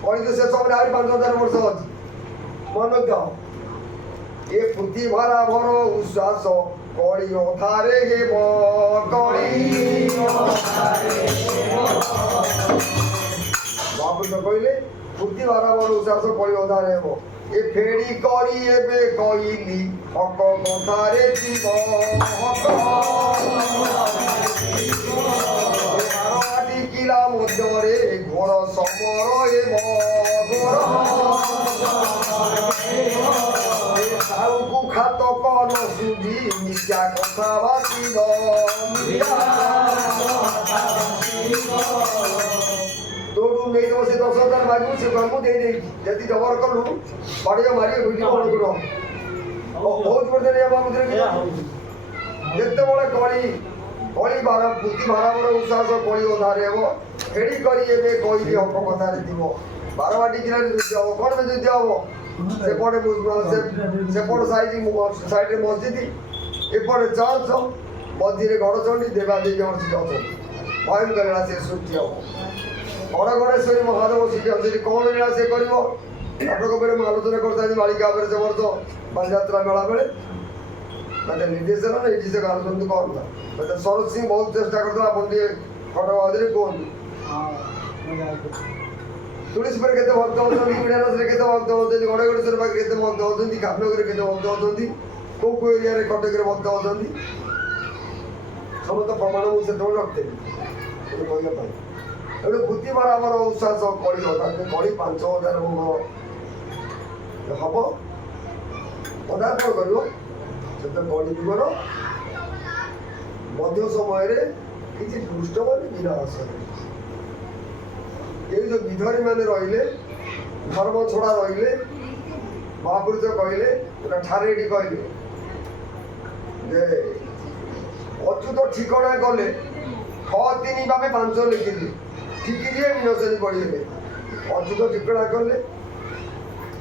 कलिजुग शेष हम आज 5,000 वर्ष अच्छी मन क्या ये पृथ्वी भरा भर उश्वास कली अधारे हे महापुरुष कहले पृथ्वी भरा भर उश्वास कली अधारे हे ए फेड़ी करी एबे कहली हक कथारे जीव हक किला मध्यरे घोर समर को खात कन सुझी मिथ्या कथा बासिब तोड़ू नहीं तो से 10,000 मांगू से कमु दे दे जल्दी जबर कलू बढ़िया मारी वीडियो बड़ करो बहुत बड़े ने बाबू दे जत्ते बड़े कली बारा बुद्धि बारा बड़ उसास कली उधारे हो एडी करी एबे कोई हक कथा रे दिबो 12 बाटी किला दिबो कोन में दिबो सेपट साइड मस्जिद एपटे चर्च मध्य गड़चंडी देवादेवी अच्छा भयंकर से सृष्टि हम गड़गड़ेश्वरी महादेव सीटी अच्छी कौन लीला से कर नाटक बेले आलोचना करता बालिका से वर्ष बालଯାत्रा मेला बेले मतलब निर्देशन ये से आलोचना करता मतलब सरोज सिंह बहुत चेष्टा करता आप कटक बादे कहते तुलसीपुर के भक्त होती मीडियानस के भक्त होते गड़गड़ेश्वर पाखे के भक्त होती खापनगर के भक्त होती कौ कौ एरिया कटक भक्त होती ଆମେ ତ ପ୍ରମାଣ ମୁଁ ସେତେବେଳେ ରଖିଥିଲି କହିବା ପାଇଁ ଏଠୁ ବୁଦ୍ଧିବାର ଆମର ଉଶ୍ୱାସ କଳି ତାକୁ କଳି 5,000 ହବ ପଦାର୍ପଣ କରିବ ସେତେ କଳି ଯୁଗର ମଧ୍ୟ ସମୟରେ କିଛି ଦୁଷ୍ଟମାନେ ବିନାଶ ଏଇ ଯୋଉ ବିଧରୀ ମାନେ ରହିଲେ ଧର୍ମ ଛଡ଼ା ରହିଲେ ମହାପୁରୁଷ କହିଲେ ଗୋଟେ ଠାରେ ଏଠି କହିଲେ ଯେ ଅଚ୍ୟୁତ ଠିକଣା କଲେ 6 3 ବାମେ 5 ଲେଖିଲେ ଠିକିଯିଏ ବିନଶରୀ ପଡ଼ିଗଲେ ଅଚ୍ୟୁତ ଠିକଣା କଲେ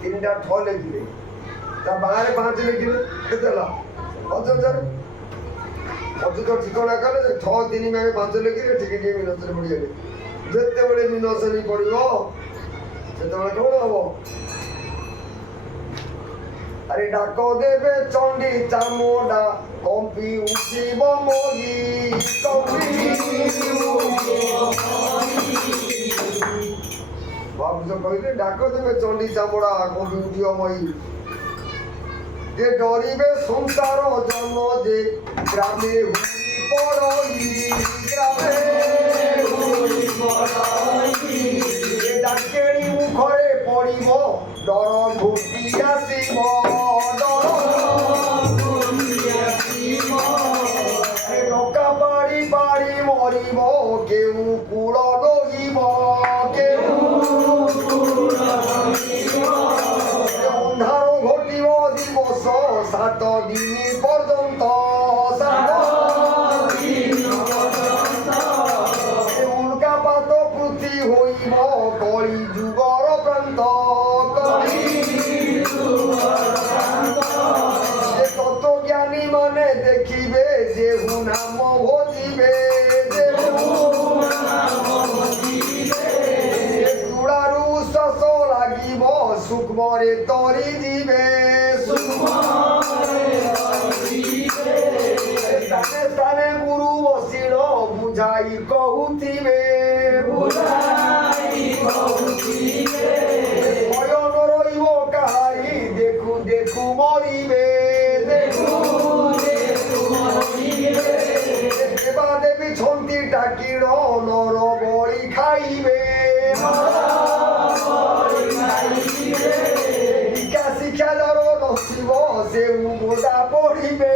3ଟା 6 ଲେଖିଲେ ତା ବାହାରେ 5 ଲେଖିଲେ କେତେ ହେଲା 5,000 ଅଚ୍ୟୁତ ଠିକଣା କଲେ 6 3 ବାମେ 5 ଲେଖିଲେ ଠିକିଯିଏ ବିନଶରୀ ପଡ଼ିଗଲେ ଯେତେବେଳେ ବିନଶରୀ ପଡ଼ିବ ସେତେବେଳେ କଣ ହବ আরে ডাক দেবে চণ্ডী চামুণ্ডা কম্পি উঠিব মহি ভাবছ কইলে ডাক দেবে চণ্ডী চামুণ্ডা কম্পি উঠিব মহি যে ডরিবে সংসার জন্ম যে গ্রামে হুড়ি পড়ই গ্রামে হুড়ি পড়ই ডাকেড়ি মুখরে পড়িব ডর ঘুটি আসিব ডকা পাড়ি পাড়ি মরিব কেউ কূল রহিব কেউ অন্ধার ঘটিব দিবস 7 দিন পর্যন্ত উল্কাপাত পৃথি হইব কলি যুগর প্রান্ত তত্ত্বজ্ঞানী মানে দেখিবে যেহু নাম ভজিবে চূড়ারু শস লাগিব সূক্ষ্মরে তরি ଯିବେ স্থানে স্থানে গুরু বসিল বুঝাই কহুথিবে শয়ন রহিব কাহারি দেখু দেখু মরিবে দেবা দেবী ছন্তি ডাকিল নর বড়ি খাইবে শিক্ষা শিক্ষা জর নসিব সেউ বোধা পড়িবে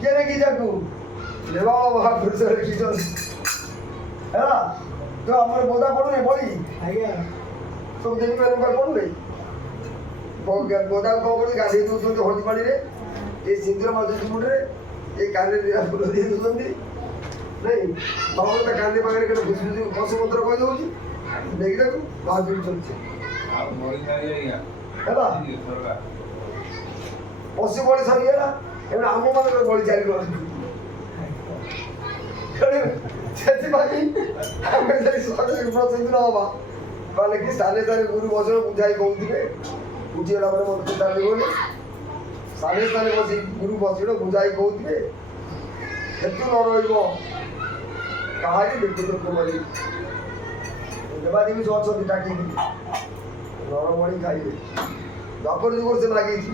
কে রেখি যাকু দেবা মহাপুରୁଷ ଲେଖିଛନ୍ତି ହେଲା ତ ଆମର ବୋଧା ପଡୁନି ବଳି ଆଜ୍ଞା ସବୁ ଦେବୀ ମାନଙ୍କ ପଡୁନି ବୋଧା କଣ କରୁଛି ଗାଧେଇ ଦଉଛନ୍ତି ହଳଦୀ ପାଣିରେ ଏ ସିନ୍ଦୁର ମାରୁଛନ୍ତି ମୁଣ୍ଡରେ ଏ କାନରେ ଫୁଲ ଦେଇ ଦଉଛନ୍ତି ନାଇଁ ବାବା ତା କାନ୍ଦି ପାଖରେ କେତେ ଭୁଷୁଛି ପଶୁପତ୍ର କହିଦଉଛି ନେଇକି ତାକୁ ବାହାରି ଦଉଛନ୍ତି ହେଲା ପଶୁ ବଳି ସରିଗଲା ଏବେ ଆମ ମାନଙ୍କର ବଳି ଚାଲିଗଲା ସେଥିପାଇଁ ଆମେ ସେଇ ପ୍ରସିଦ୍ଧ ହବା କହିଲେ କି ସ୍ଥାନେ ସ୍ଥାନେ ଗୁରୁ ବଚନ ବୁଝାଇ କହୁଥିବେ ବୁଝିଗଲା ପରେ ମତେ ଚାଲିଗଲେ ସ୍ଥାନେ ସ୍ଥାନେ ବସି ଗୁରୁ ବଚନ ବୁଝାଇ କହୁଥିବେ ହେତୁ ନ ରହିବ କାହାରି ଦେଖୁ ଦେଖୁ ମରି ଦେବାଦେବୀ ସବୁ ଅଛନ୍ତି ଡାକିକି ନରମଣି ଖାଇବେ ଦ୍ୱାପର ଯୁଗରେ ସେ ଲାଗିଛି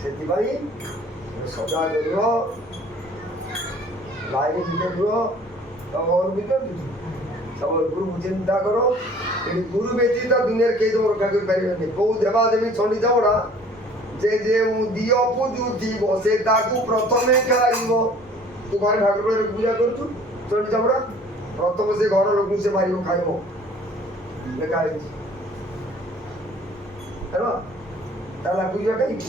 ସେଥିପାଇଁ ସଦା କରିବ ଲାଇନ ଭିତରେ ରୁହ ତମ ଘର ଭିତରେ ତମ ଗୁରୁକୁ ଚିନ୍ତା କର ଏଠି ଗୁରୁ ବ୍ୟତୀତ ଦୁନିଆରେ କେହି ତମ ରକ୍ଷା କରିପାରିବେନି କୋଉ ଦେବାଦେବୀ ଛଣ୍ଡି ଚାମଡ଼ା ଯେ ଯେଉଁ ଦିଅ ପୂଜୁଥିବ ସେ ତାକୁ ପ୍ରଥମେ ଖାଇବ ତୁ ଘରେ ଠାକୁର ପୂଜା କରୁଛୁ ଛଣ୍ଡି ଚାମଡ଼ା ପ୍ରଥମେ ସେ ଘର ଲୋକଙ୍କୁ ସେ ମାରିବ ଖାଇବ ଲେଖା ହେଇଛି ହେଲା ତାହେଲେ ପୂଜା କାହିଁକି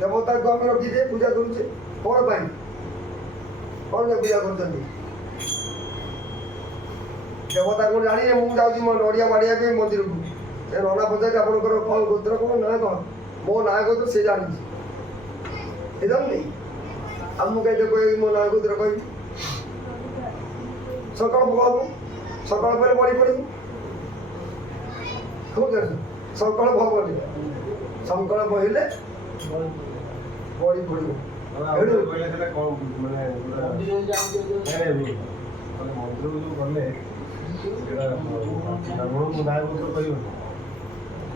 ଦେବତାକୁ ଆମେ ରଖିଛେ ପୂଜା କରୁଛେ କ'ଣ ପାଇଁ କ'ଣ ପୂଜା କରୁଛନ୍ତି ଦେବତା କ'ଣ ଜାଣିଲେ ମୁଁ ଯାଉଛି ମୋ ନଡ଼ିଆ ବାଡ଼ିଆ ପାଇଁ ମନ୍ଦିରକୁ ସେ ନନା ପଚାରୁଛି ଆପଣଙ୍କର କ'ଣ ଗୋତ୍ର କ'ଣ ନାଁ କ'ଣ ମୋ ନାଁ ଗୋତ୍ର ସେ ଜାଣିଛି ସେ ଜାଣୁନି ଆଉ ମୁଁ କେତେ କହିବି ମୋ ନାଁ ଗୋତ୍ର କହିବି ସକାଳ ହବ ସକାଳ ପରେ ବଢ଼ି ପଡ଼ିବୁ ସକାଳ ଭବନି ସକାଳ ବହିଲେ ବଢ଼ି ପଡ଼ିବ ମନ୍ଦିରକୁ ଯୋଉ ଗଲେ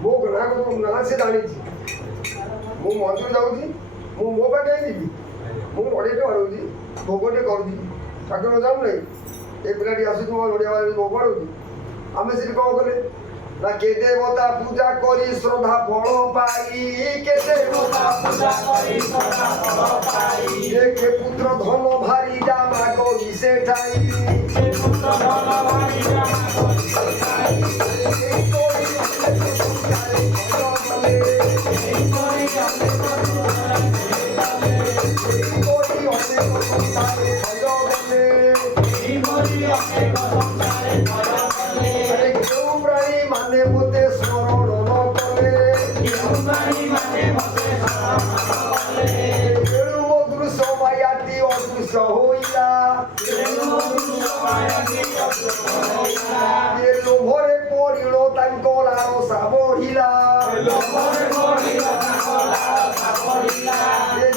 ମୋ ନାଁ ସେ ଜାଣିଛି। ମୁଁ ମନ୍ଦିର ଯାଉଛି, ମୁଁ ମୋ ପାଖେ ଯିବି, ମୁଁ ନଡ଼ିଆ ଟେ ବାଡ଼ଉଛି, ଭୋଗ ଟେ କରୁଛି, ଠାକୁର ଜାଣୁନାହିଁ ଏ ପିଲାଟି ଆସୁଛି ମୋ ନଡ଼ିଆ ଭୋଗ ବାଡ଼ଉଛି। ଆମେ ସେଠି କ'ଣ କଲେ ନା କେତେ ଦେବତା ପୂଜା କରି ଶ୍ରଦ୍ଧା ଫଳ ପାଇ, କେତେ ଦେଖେ ପୁତ୍ର ଧନ ଭାରି ଜାମା କରି ସେଠାଇ, ମାନେ ମତେ ସ୍ମରଣ ନ କଲେ, ତେଣୁ ମୋ ଦୃଶ୍ୟ ମାୟାଟି ଅଦୃଶ୍ୟ ହୋଇଲା, ଏ ଲୋଭରେ ପଡ଼ିଳ ତାଙ୍କ ଲାଳସା ବଢ଼ିଲା,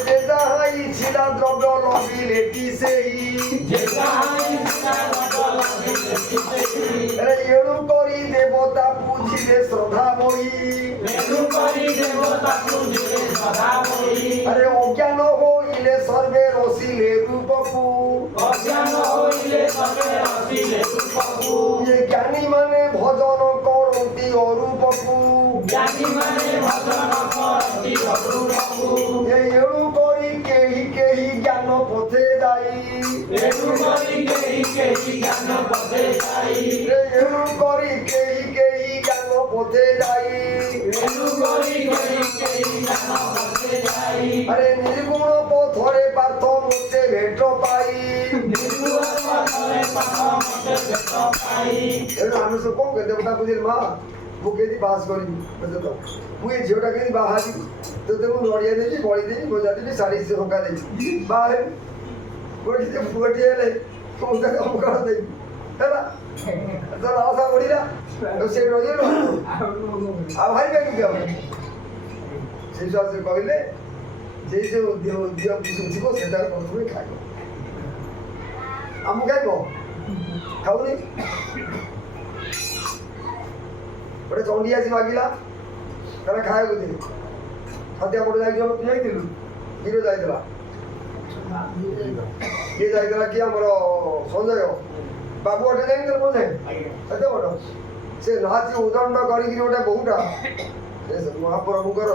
ଯେ ଯାହା ଇଚ୍ଛିଲା ଦ୍ରବ୍ୟ ଲଭିଲେଟି ସେହି, ଏଣୁ କରି ଦେବତା ପୂଜିଲେ ଶ୍ରଦ୍ଧା ବହି, ଆରେ ଅଜ୍ଞାନ ହୋଇଲେ ସର୍ବେ ରସିଲେ ରୂପକୁ, ଏ ଜ୍ଞାନୀ ମାନେ ଭଜନ କରନ୍ତି ଅରୂପକୁ, ଏଣୁ କରି କେହି କେହି ଜ୍ଞାନ ପଥେ ଯାଇ, ଏଣୁ କରି କେହି କେହି ଜ୍ଞାନ ପଥେ ଯାଇ, ଆରେ ନିର୍ଗୁଣ ପଥରେ ପାର୍ଥ ମୋତେ ଭେଟ ପାଇ, ଏଣୁ ଆମେ ସବୁ କ'ଣ ଦେବତା ବୁଝିଲେ ମା ମୁଁ କେମିତି ବାସ କରିବି, ମୁଁ ଏ ଝିଅଟା କେମିତି ବାହା ହେବି, ତୋତେ ମୁଁ ନଡ଼ିଆ ଦେବି, ବଳି ଦେବି, ଭଜା ଦେବି, ଶାଢ଼ୀ ଟଙ୍କା ଦେବି, ବାହା ହେବି, ପୁଅଟିଏ ହେଲେ ମୁଁ ତାକୁ ଅମୁକାଳ ଦେବି ହେଲା, ତୋର ଆଶା ବଢ଼ିଲା ସେ ରହିଗଲୁ ଆଉ ଭାଇ କେମିତି ହେବ। ସେଇ ସେ କହିଲେ ସେଇ ଯେଉଁ ଦିଅ ଥିବ ସେଟା ପ୍ରଥମେ ଖାଇବ, ଆମକୁ ଖାଇବ ଖାଉନି। ଗୋଟେ ଚଣ୍ଡୀ ଆସି ମାଗିଲା ତାହେଲେ ଖାଇବାକୁ ଦେବି, ହତ୍ୟା ପଟେ ଯାଇଥିଲୁ ହିରୋ ଯାଇଥିଲା, କିଏ ଯାଇଥିଲା କି ଆମର ସଞ୍ଜୟ ବାବୁ ଅଟେ ଯାଇଥିଲେ ବୋଧେ ଏତେ ବଡ଼ ସେ ନାଚି ଉଦଣ୍ଡ କରିକି ଗୋଟେ ବହୁଟା ମହାପ୍ରଭୁଙ୍କର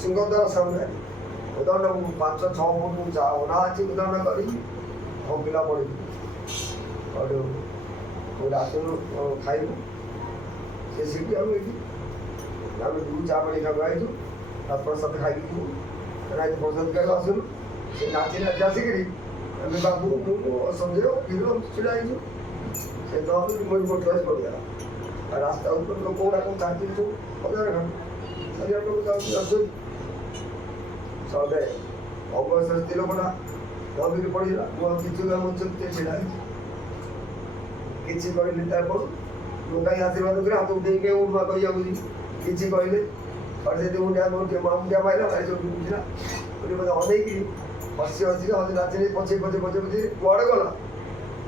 ସିଂହଦ୍ୱାର ସାମ୍ନାରେ ଉଦଣ୍ଡ 5-6 ଫୁଟ ଉଞ୍ଚା ନାଚି ଉଦଣ୍ଡ କରିକି ପିଲା ପଡ଼ିବୁ ଗୋଟେ ଆସୁନୁ ଖାଇବୁ, ସେ ସେଠି ଆମେ ଏଠି ଆମେ ଯିବୁ ଚା ପାଣି ଖାଇବାକୁ ଆଇଛୁ, ପ୍ରସାଦ ଖାଇକି ଯିବୁ, ପ୍ରସାଦ ଖାଇବାକୁ ଆସୁନୁ, ସେ ନାଚି ଆସିକିରି ଆମେ ବାବୁ ମୁଁ ସଞ୍ଜୟ ହିରୋ ଛିଡ଼ା ହେଇଛୁ, ସେ ନହେଲେ ମୋର ଗୋଟେ ବୟସ ପଡ଼ିଗଲା। ରାସ୍ତା ଉପରେ ଲୋକ ଗୁଡ଼ାକ ଚାଲିଛୁ ସବୁ 1000 ଲୋକ ଯାଉଛି ଆସୁଛନ୍ତି, ସବେ ଅବୟସର ସ୍ତ୍ରୀ ଲୋକଟା ଦବିକି ପଡ଼ିଗଲା, ମୁଁ ଆଉ କିଛି ଆମ ଛିଡ଼ା ହେଇଛି କିଛି କହିଲି ତାପରେ ମୁଁ କାହିଁ ଆଶୀର୍ବାଦ କରି ହାତ ଉଠେଇକି ଉଠା କହିବାକୁ କିଛି କହିଲେ ସେଠି ମୁଣ୍ଡିଆ ମାଇଲା ଭାଇ ସବୁ ବୁଝିଲା ମୋତେ ଅନେଇକି ହସି ହସିକି ହସି ନାଚିଲେ ପଛେ କୁଆଡ଼େ ଗଲା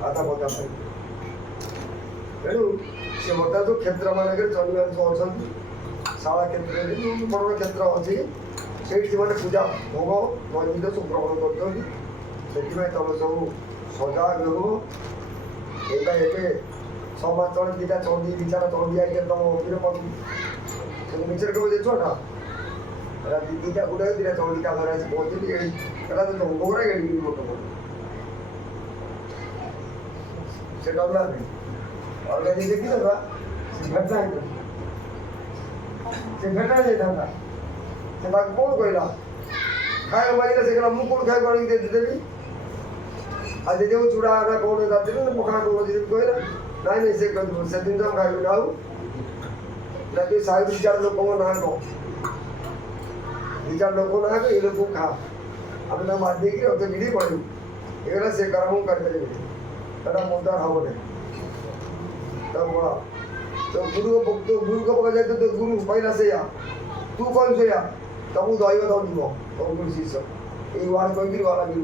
ଆଧା ପଚା ପାଇଁ। ତେଣୁ ସେ ବର୍ତ୍ତମାନ ଯେଉଁ କ୍ଷେତ୍ର ମାନଙ୍କରେ ଚଣ୍ଡୀମାନେ ସବୁ ଅଛନ୍ତି, ଶାଳା କ୍ଷେତ୍ରରେ ଯେଉଁ ବଡ଼ ବଡ଼ କ୍ଷେତ୍ର ଅଛି ସେଇଠି ସେମାନେ ପୂଜା ଭୋଗ ନୈବେଦ୍ୟ ସବୁ ଗ୍ରହଣ କରୁଛନ୍ତି। ସେଥିପାଇଁ ତମେ ସବୁ ସଜାଗ ରୁହ। ଏଇଟା ଏବେ ସମାଜ ତଳେ ଦୁଇଟା ଚଣ୍ଡୀ ବିଚାର ଚଣ୍ଡୀ ଆଇଲେ ତମ ମନ୍ଦିର ପାଖକୁ ସେଠି ମିଛରେ କେବେ ଯେ ଛୁଆଟା ଏଇଟା ଦୁଇଟା ଗୁଡ଼ାଏ ଦୁଇଟା ଚଣ୍ଡୀଟା ଧରି ଆସି ପହଞ୍ଚିଲି ଏଇଟା ତ ଭୋଗରା ଏଡ଼ିକି ଲୋକ ସେଟା ଅଲଗା ନାହିଁ ଅଲଗା ଦେଇ ଦେଖିଦେବା ସେ ଭେଟା ଯାଇଥାନ୍ତା। ସେ ତାକୁ କ'ଣ କହିଲା ଖାଇବା ମାଗିଲା, ସେ କହିଲା ମୁଁ କ'ଣ ଖାଇବା ଆଣିକି ଦେଇଦେବି ଆଉ ଦେଇଦେବୁ ଚୁଡ଼ା ନା କ'ଣ ରାତିରେ ନା ପଖାଳ କ'ଣ ଯଦି କହିଲା ନାଇଁ ସେ କହିବ ସେଦିନ ତ ଖାଇବିନି ଆଉ ଯଦି ସାହି 2-4 ଲୋକଙ୍କ ନାଁ କହ 2-4 ଲୋକ ନାଁ ଏ ଲୋକକୁ ଖା ଆମେ ତାକୁ ମାରି ଦେଇକି ଅତେ ବିଡ଼ି ପଡ଼ିବୁ ଏଇଗଲା ସେ କାମ ମୁଁ କରିପାରିବିନି ସେଟା ମୁଦ୍ଦାର ହବ ନାହିଁ। ତ ଗୁରୁଙ୍କ ପାଖେ ଯାଇ ତ ଗୁରୁ କହିଲା ସେଇଆ ତୁ କହିବୁ ସେଇଆ ତମକୁ ଦୈବ ଦଣ୍ଡିବ ତମ ଗୁରୁ ଶିଷ୍ୟ ଏଇ ୱାର୍ଡ କହିକିରି ଗଲା ଗୁରୁ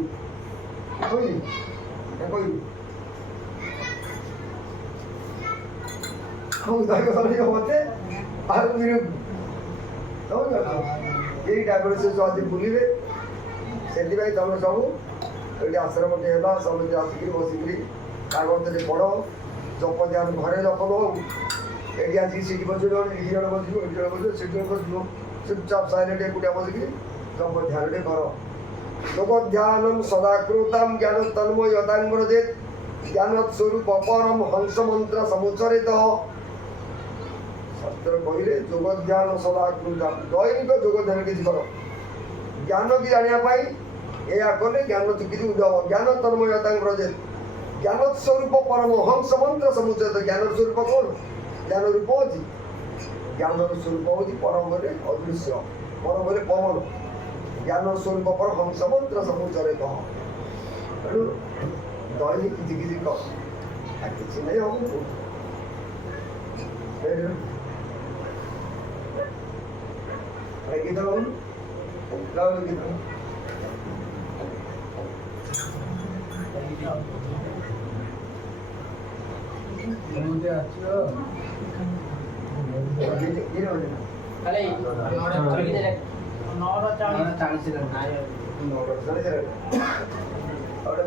କହିଲି କହିବି ଦୈବ ଦଣ୍ଡିବ ମତେ ଆଉ ଗୁରୁ यही टाइम से आज बुलिबे से तुम सब ये आश्रम टे समझे आसिक बसिक कागज पढ़ जप ध्यान घरे जप नो ये आज सीट बस ये जन बस ये जन बस सीट बस चुपचाप साइलेंट एकुटिया बसिक जप ध्यान टे कर लोक ध्यानम सदाकृतम ज्ञान तन्मय यदांग्रजेत ज्ञान स्वरूप परम हंस मंत्र समुच्चरित शास्त्र कहले जोग ध्यान सदाकृतम दैनिक जोग ध्यान किसी कर ज्ञान की जानापी या कले ज्ञान चुकी उदव ज्ञान तन्मय यदांग्रजेत ज्ञान स्वरूप परम हंस मंत्र समुच्चरित ज्ञान स्वरूप कौन ज्ञान रूप अच्छी ज्ञान स्वरूप हूँ परम बोले अदृश्य परम बोले पवन ज्ञान स्वरूप पर हंस मंत्र समुच्चरित तेणु दैनिक किसी किसी कर किसी नहीं हम गीत गाउन गाउनु गीत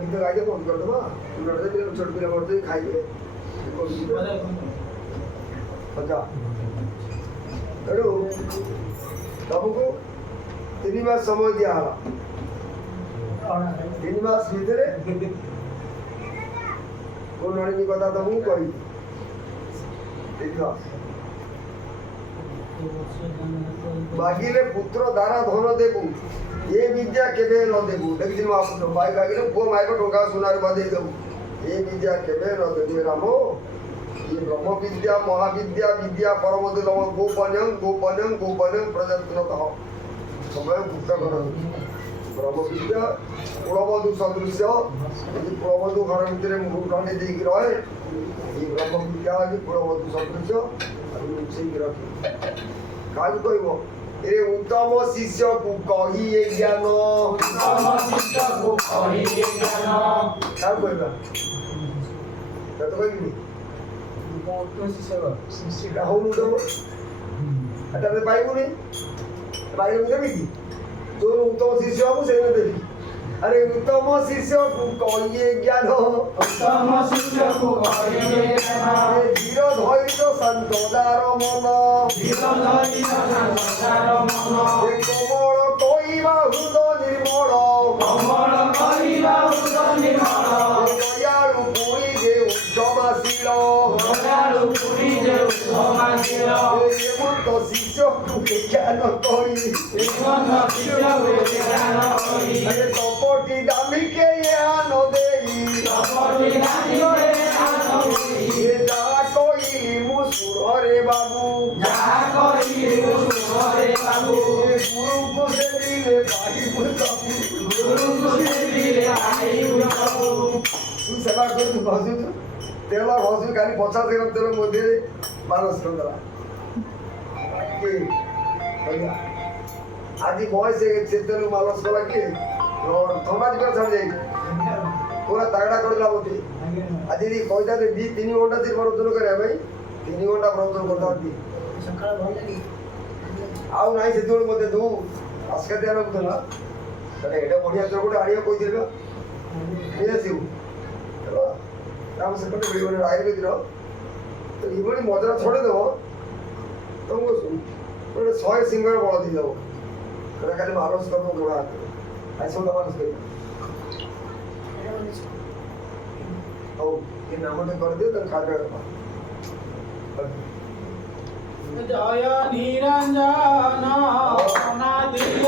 गीत गाइए फोन करदेव छोट पिला करते खाइबे तेणु तुमको 3 मास समय दिहला 3 मास भीतर कौन कथा तुमको कही मागिले पुत्र द्वारा धन देबू ये विद्या केबे न देबू देखिन भाई मागिले पुओ माइक टंका सुनार बदे देबू ये विद्या केबे न देबू राम ये ब्रह्म विद्या महाविद्या विद्या परम गोपन्यं गोपन्यं गोपन्यं प्रजत्नतः समय भुक्त कर ब्रह्म विद्या कुलबधु सदृश्य कुलबधु घर भितर मुहूर्त देकी रहे ये ब्रह्म विद्या कुलबधु सदृश्य रखी काज कह ए उत्तम शिष्य को कही ज्ञान क्या कहना तो कहनी शिष्य हूँ पाइबुनि पाइबू देवी कि जो उत्तम शिष्य हम से देवी अरे उत्तम शिष्य को कहिए ज्ञान उत्तम शिष्य को कहिए ज्ञान धीर धैर्य संतोदार मन धीर धैर्य संतोदार मन कोमल कहिबा हृद निर्मल कोमल कहिबा हृद निर्मल दयालु पुरी जे क्षमाशील दयालु पुरी जे क्षमाशील एमंत शिष्य को ज्ञान कहि एमंत शिष्य को ज्ञान कहि अरे कपटी दामी के यान देई कपटी दामी के यान देई ये जा कोई मुसुर रे बाबू जा कोई मुसुर रे बाबू गुरु को से दिले भाई बुझाबू गुरु को से दिले भाई बुझाबू तू सेवा कर तू भजू तेल भजू खाली 50 ग्राम तेल मध्य 12 टका के भैया आज बॉय से तेल मालस कला के थमा दिबा छाड़ जाई पूरा तगड़ा करला बोती आज दी कहता दे 3 घंटा से प्रवचन करे भाई 3 घंटा प्रवचन करता दी सकाळ भल लागी आउ नाही से जोड मध्ये दू आस्का ध्यान होतला तले एटा बढ़िया जोड आडियो कोइ दिलबा ये सिउ चलो राम से पटे वीडियो ने आयुर्वेद रो तो इबनी मजरा छोड़े दो तुमको बड़े 100 सिंगर बोल दी दो करा खाली मारस कर गोड़ा ऐसा लगा उसके ओ ये नाम ने कर दियो तो खा जाएगा जय निरंजन अनादिय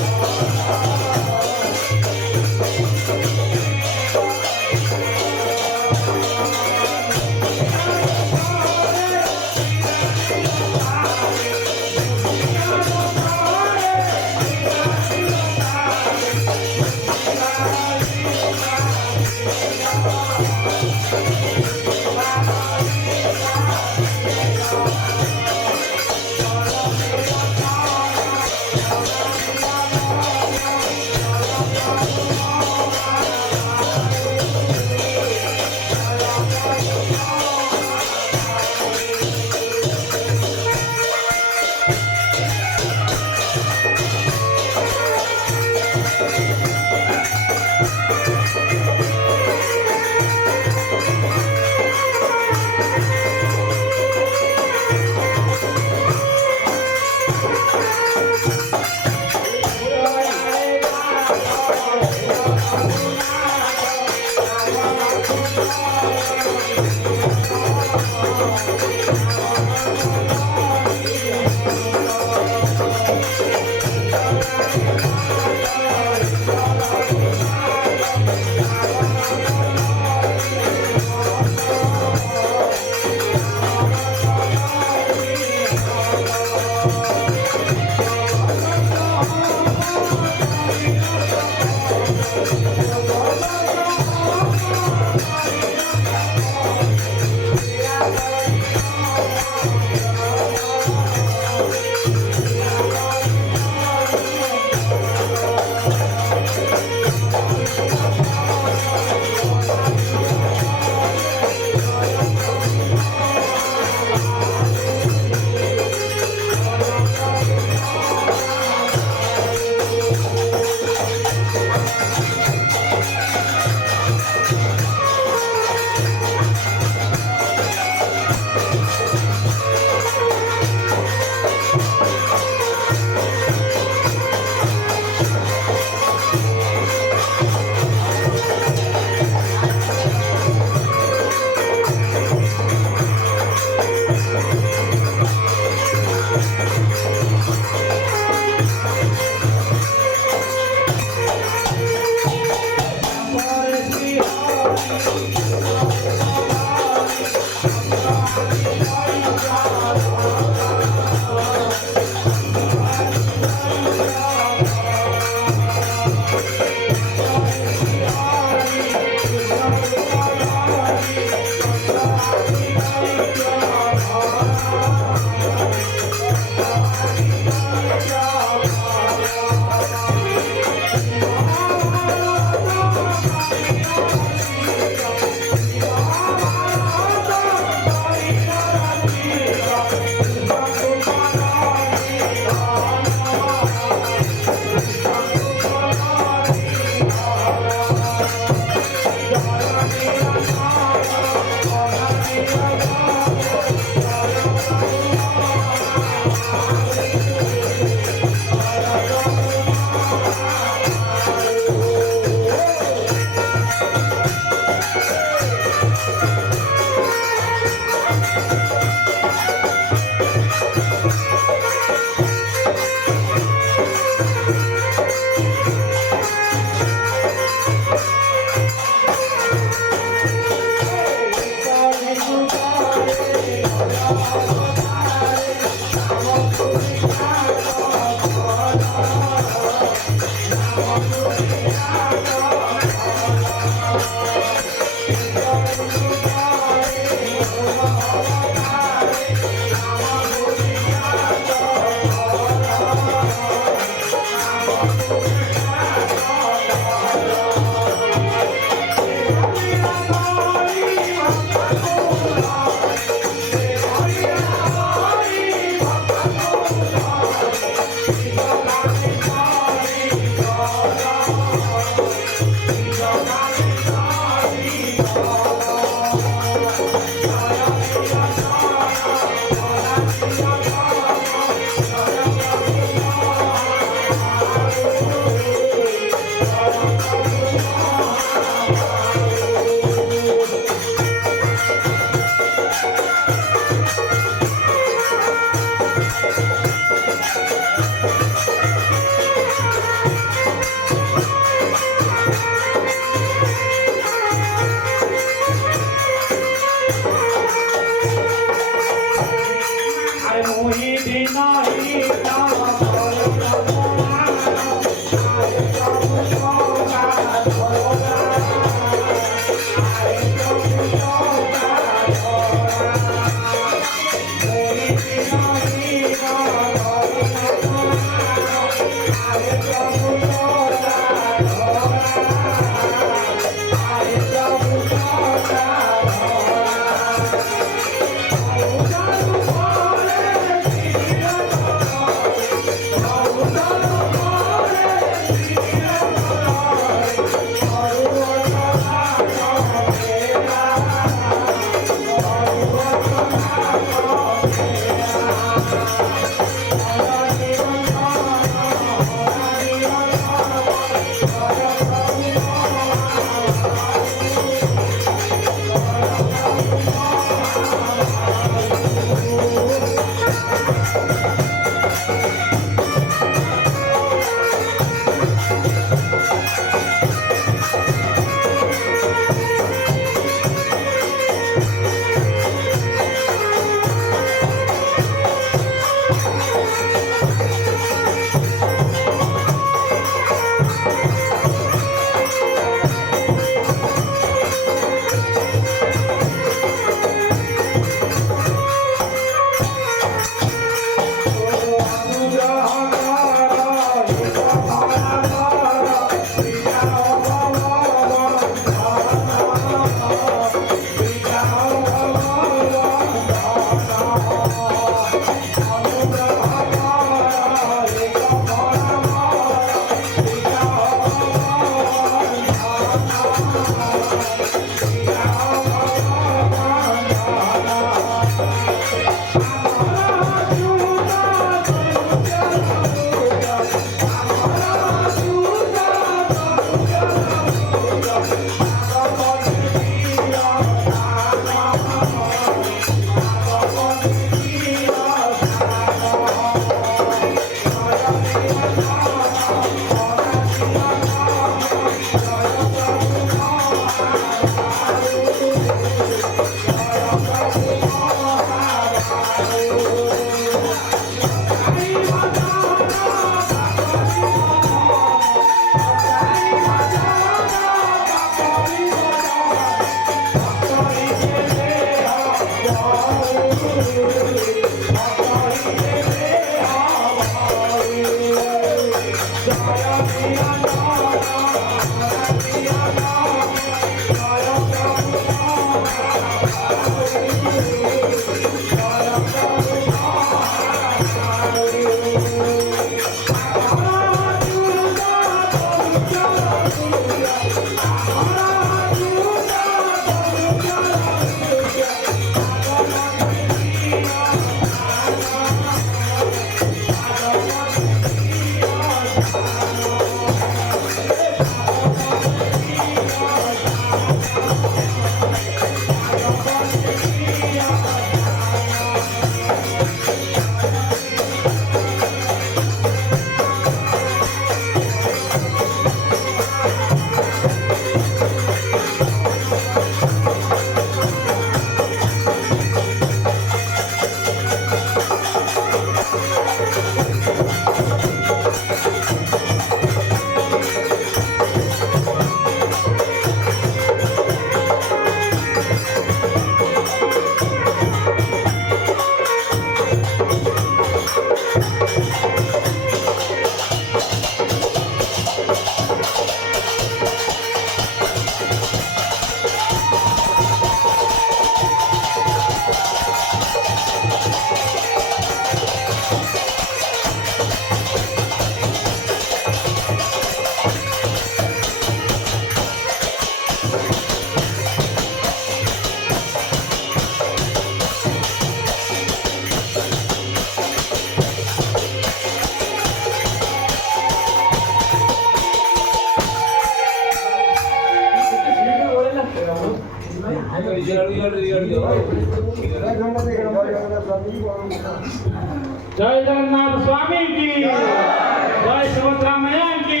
जय जगन्नाथ स्वामी की जय सुभद्रा मैया की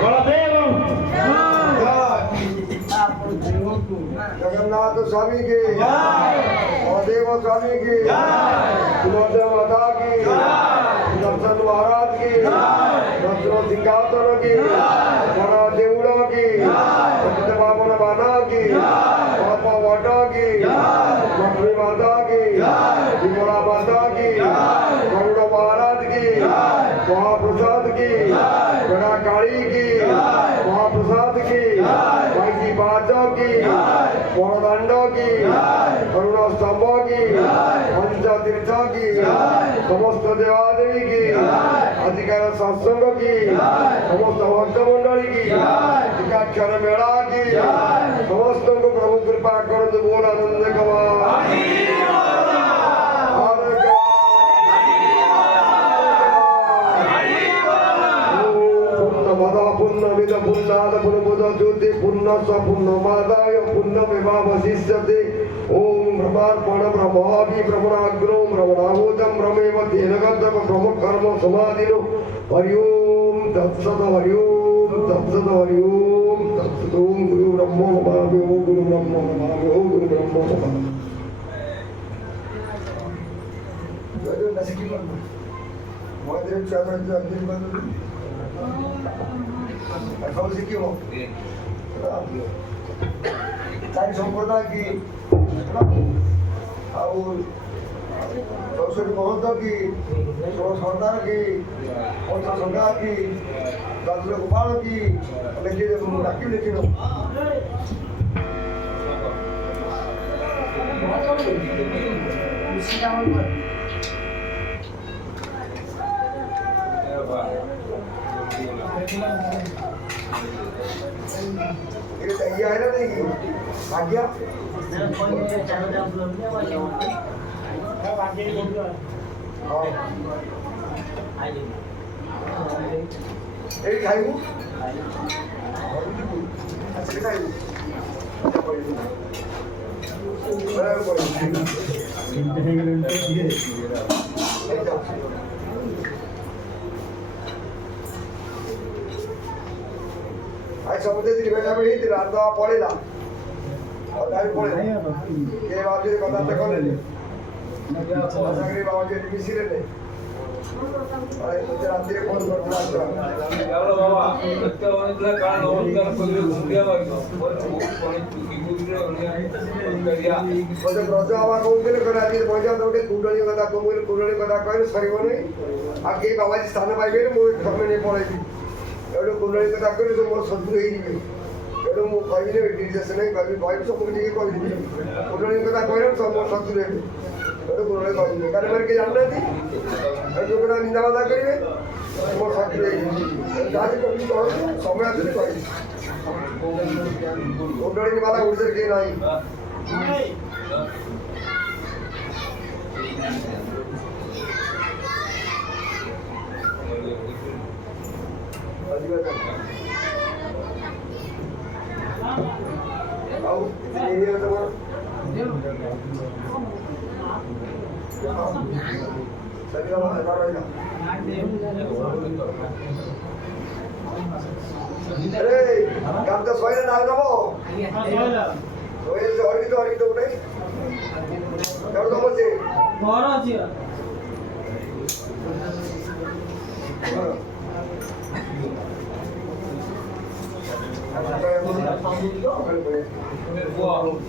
बलदेव जगन्नाथ स्वामी की बलदेव स्वामी की सुभद्रा माता की दर्शन महाराज की दर्शन सिंहासन की बड़ा देवड़ा की बामन बाना की बापा वाटा की लक्ष्मी माता की विमला माता की गरुड़ महाराज की महाप्रसाद की गड़ा काली की महाप्रसाद की भाई बाजा की बड़दंड की करुणा स्तंभ की पंचतीर्थ की समस्त देवादेवी की अधिकार सत्संग की समस्त भक्त मंडली की एकाक्षर मेला की समस्त को प्रभु कृपा कर दो बोल आनंद गवा पुण्यमिद पुण्णाद पुण्यमुद ज्योति पुण्यस पुण्यमादाय पुण्यमेवावशिष्यते ओम ब्रह्मार्पण ब्रह्माभि ब्रह्मणाग्रो ब्रह्मणाहूतं ब्रह्मेव तेन गन्तव्य ब्रह्म कर्म समाधिनो हरि ओम तत्सत् हरि ओम तत्सत् हरि ओम तत्सत् ओम गुरु ब्रह्मो नमामि ओम गुरु ब्रह्मो नमामि ओम गुरु ब्रह्मो नमामि जो नसिकी बंद मोहद्रे चावल जो अंतिम बंद सब सीखी हो तारी संप्रदाय की और सरस्वती महंत की सरदार की पंच सरदार की राजू गोपाल की लेकिन राखी लेकिन ये है ना नहीं भाग्य एक खाई हूँ अच्छे खाई हूँ आज समुद्र ती बेटा बड़ी थी रात को पड़ेगा और दाई पड़े ये बात जो कथा तक कर ले संगरी बाबा के मिसिरे ले अरे मुझे रात रे फोन करना यार बाबा सत्य होने कारण होने कोई घूमिया बाकी कोई की गुजरे करिया मुझे ब्रजा आवा को के करा दी मजा तो के कुंडली कथा को मोर कुंडली कथा कहले सरीबो नहीं आगे बाबा जी स्थान पाइबे मोर घर में नहीं पड़ेगी एडो कुंडली कथा करे तो मोर सद्गुरु ही नहीं एडो मो कहिने डिटेल्स नहीं कहि भाई सब मुझे के कहि कुंडली कथा कहले सब मोर सद्गुरु है एडो कुंडली कहि कारण मेरे के जानना थी एडो कथा निंदा वादा करिवे मोर सद्गुरु है जाति को समय आते कहि कुंडली वाला उधर के नहीं आओ ये तो सभी का बाहर रहेगा अरे काम तो सोए ना ना वो सोए और की तो नहीं कर दो मुझे बड़ा जी Wow.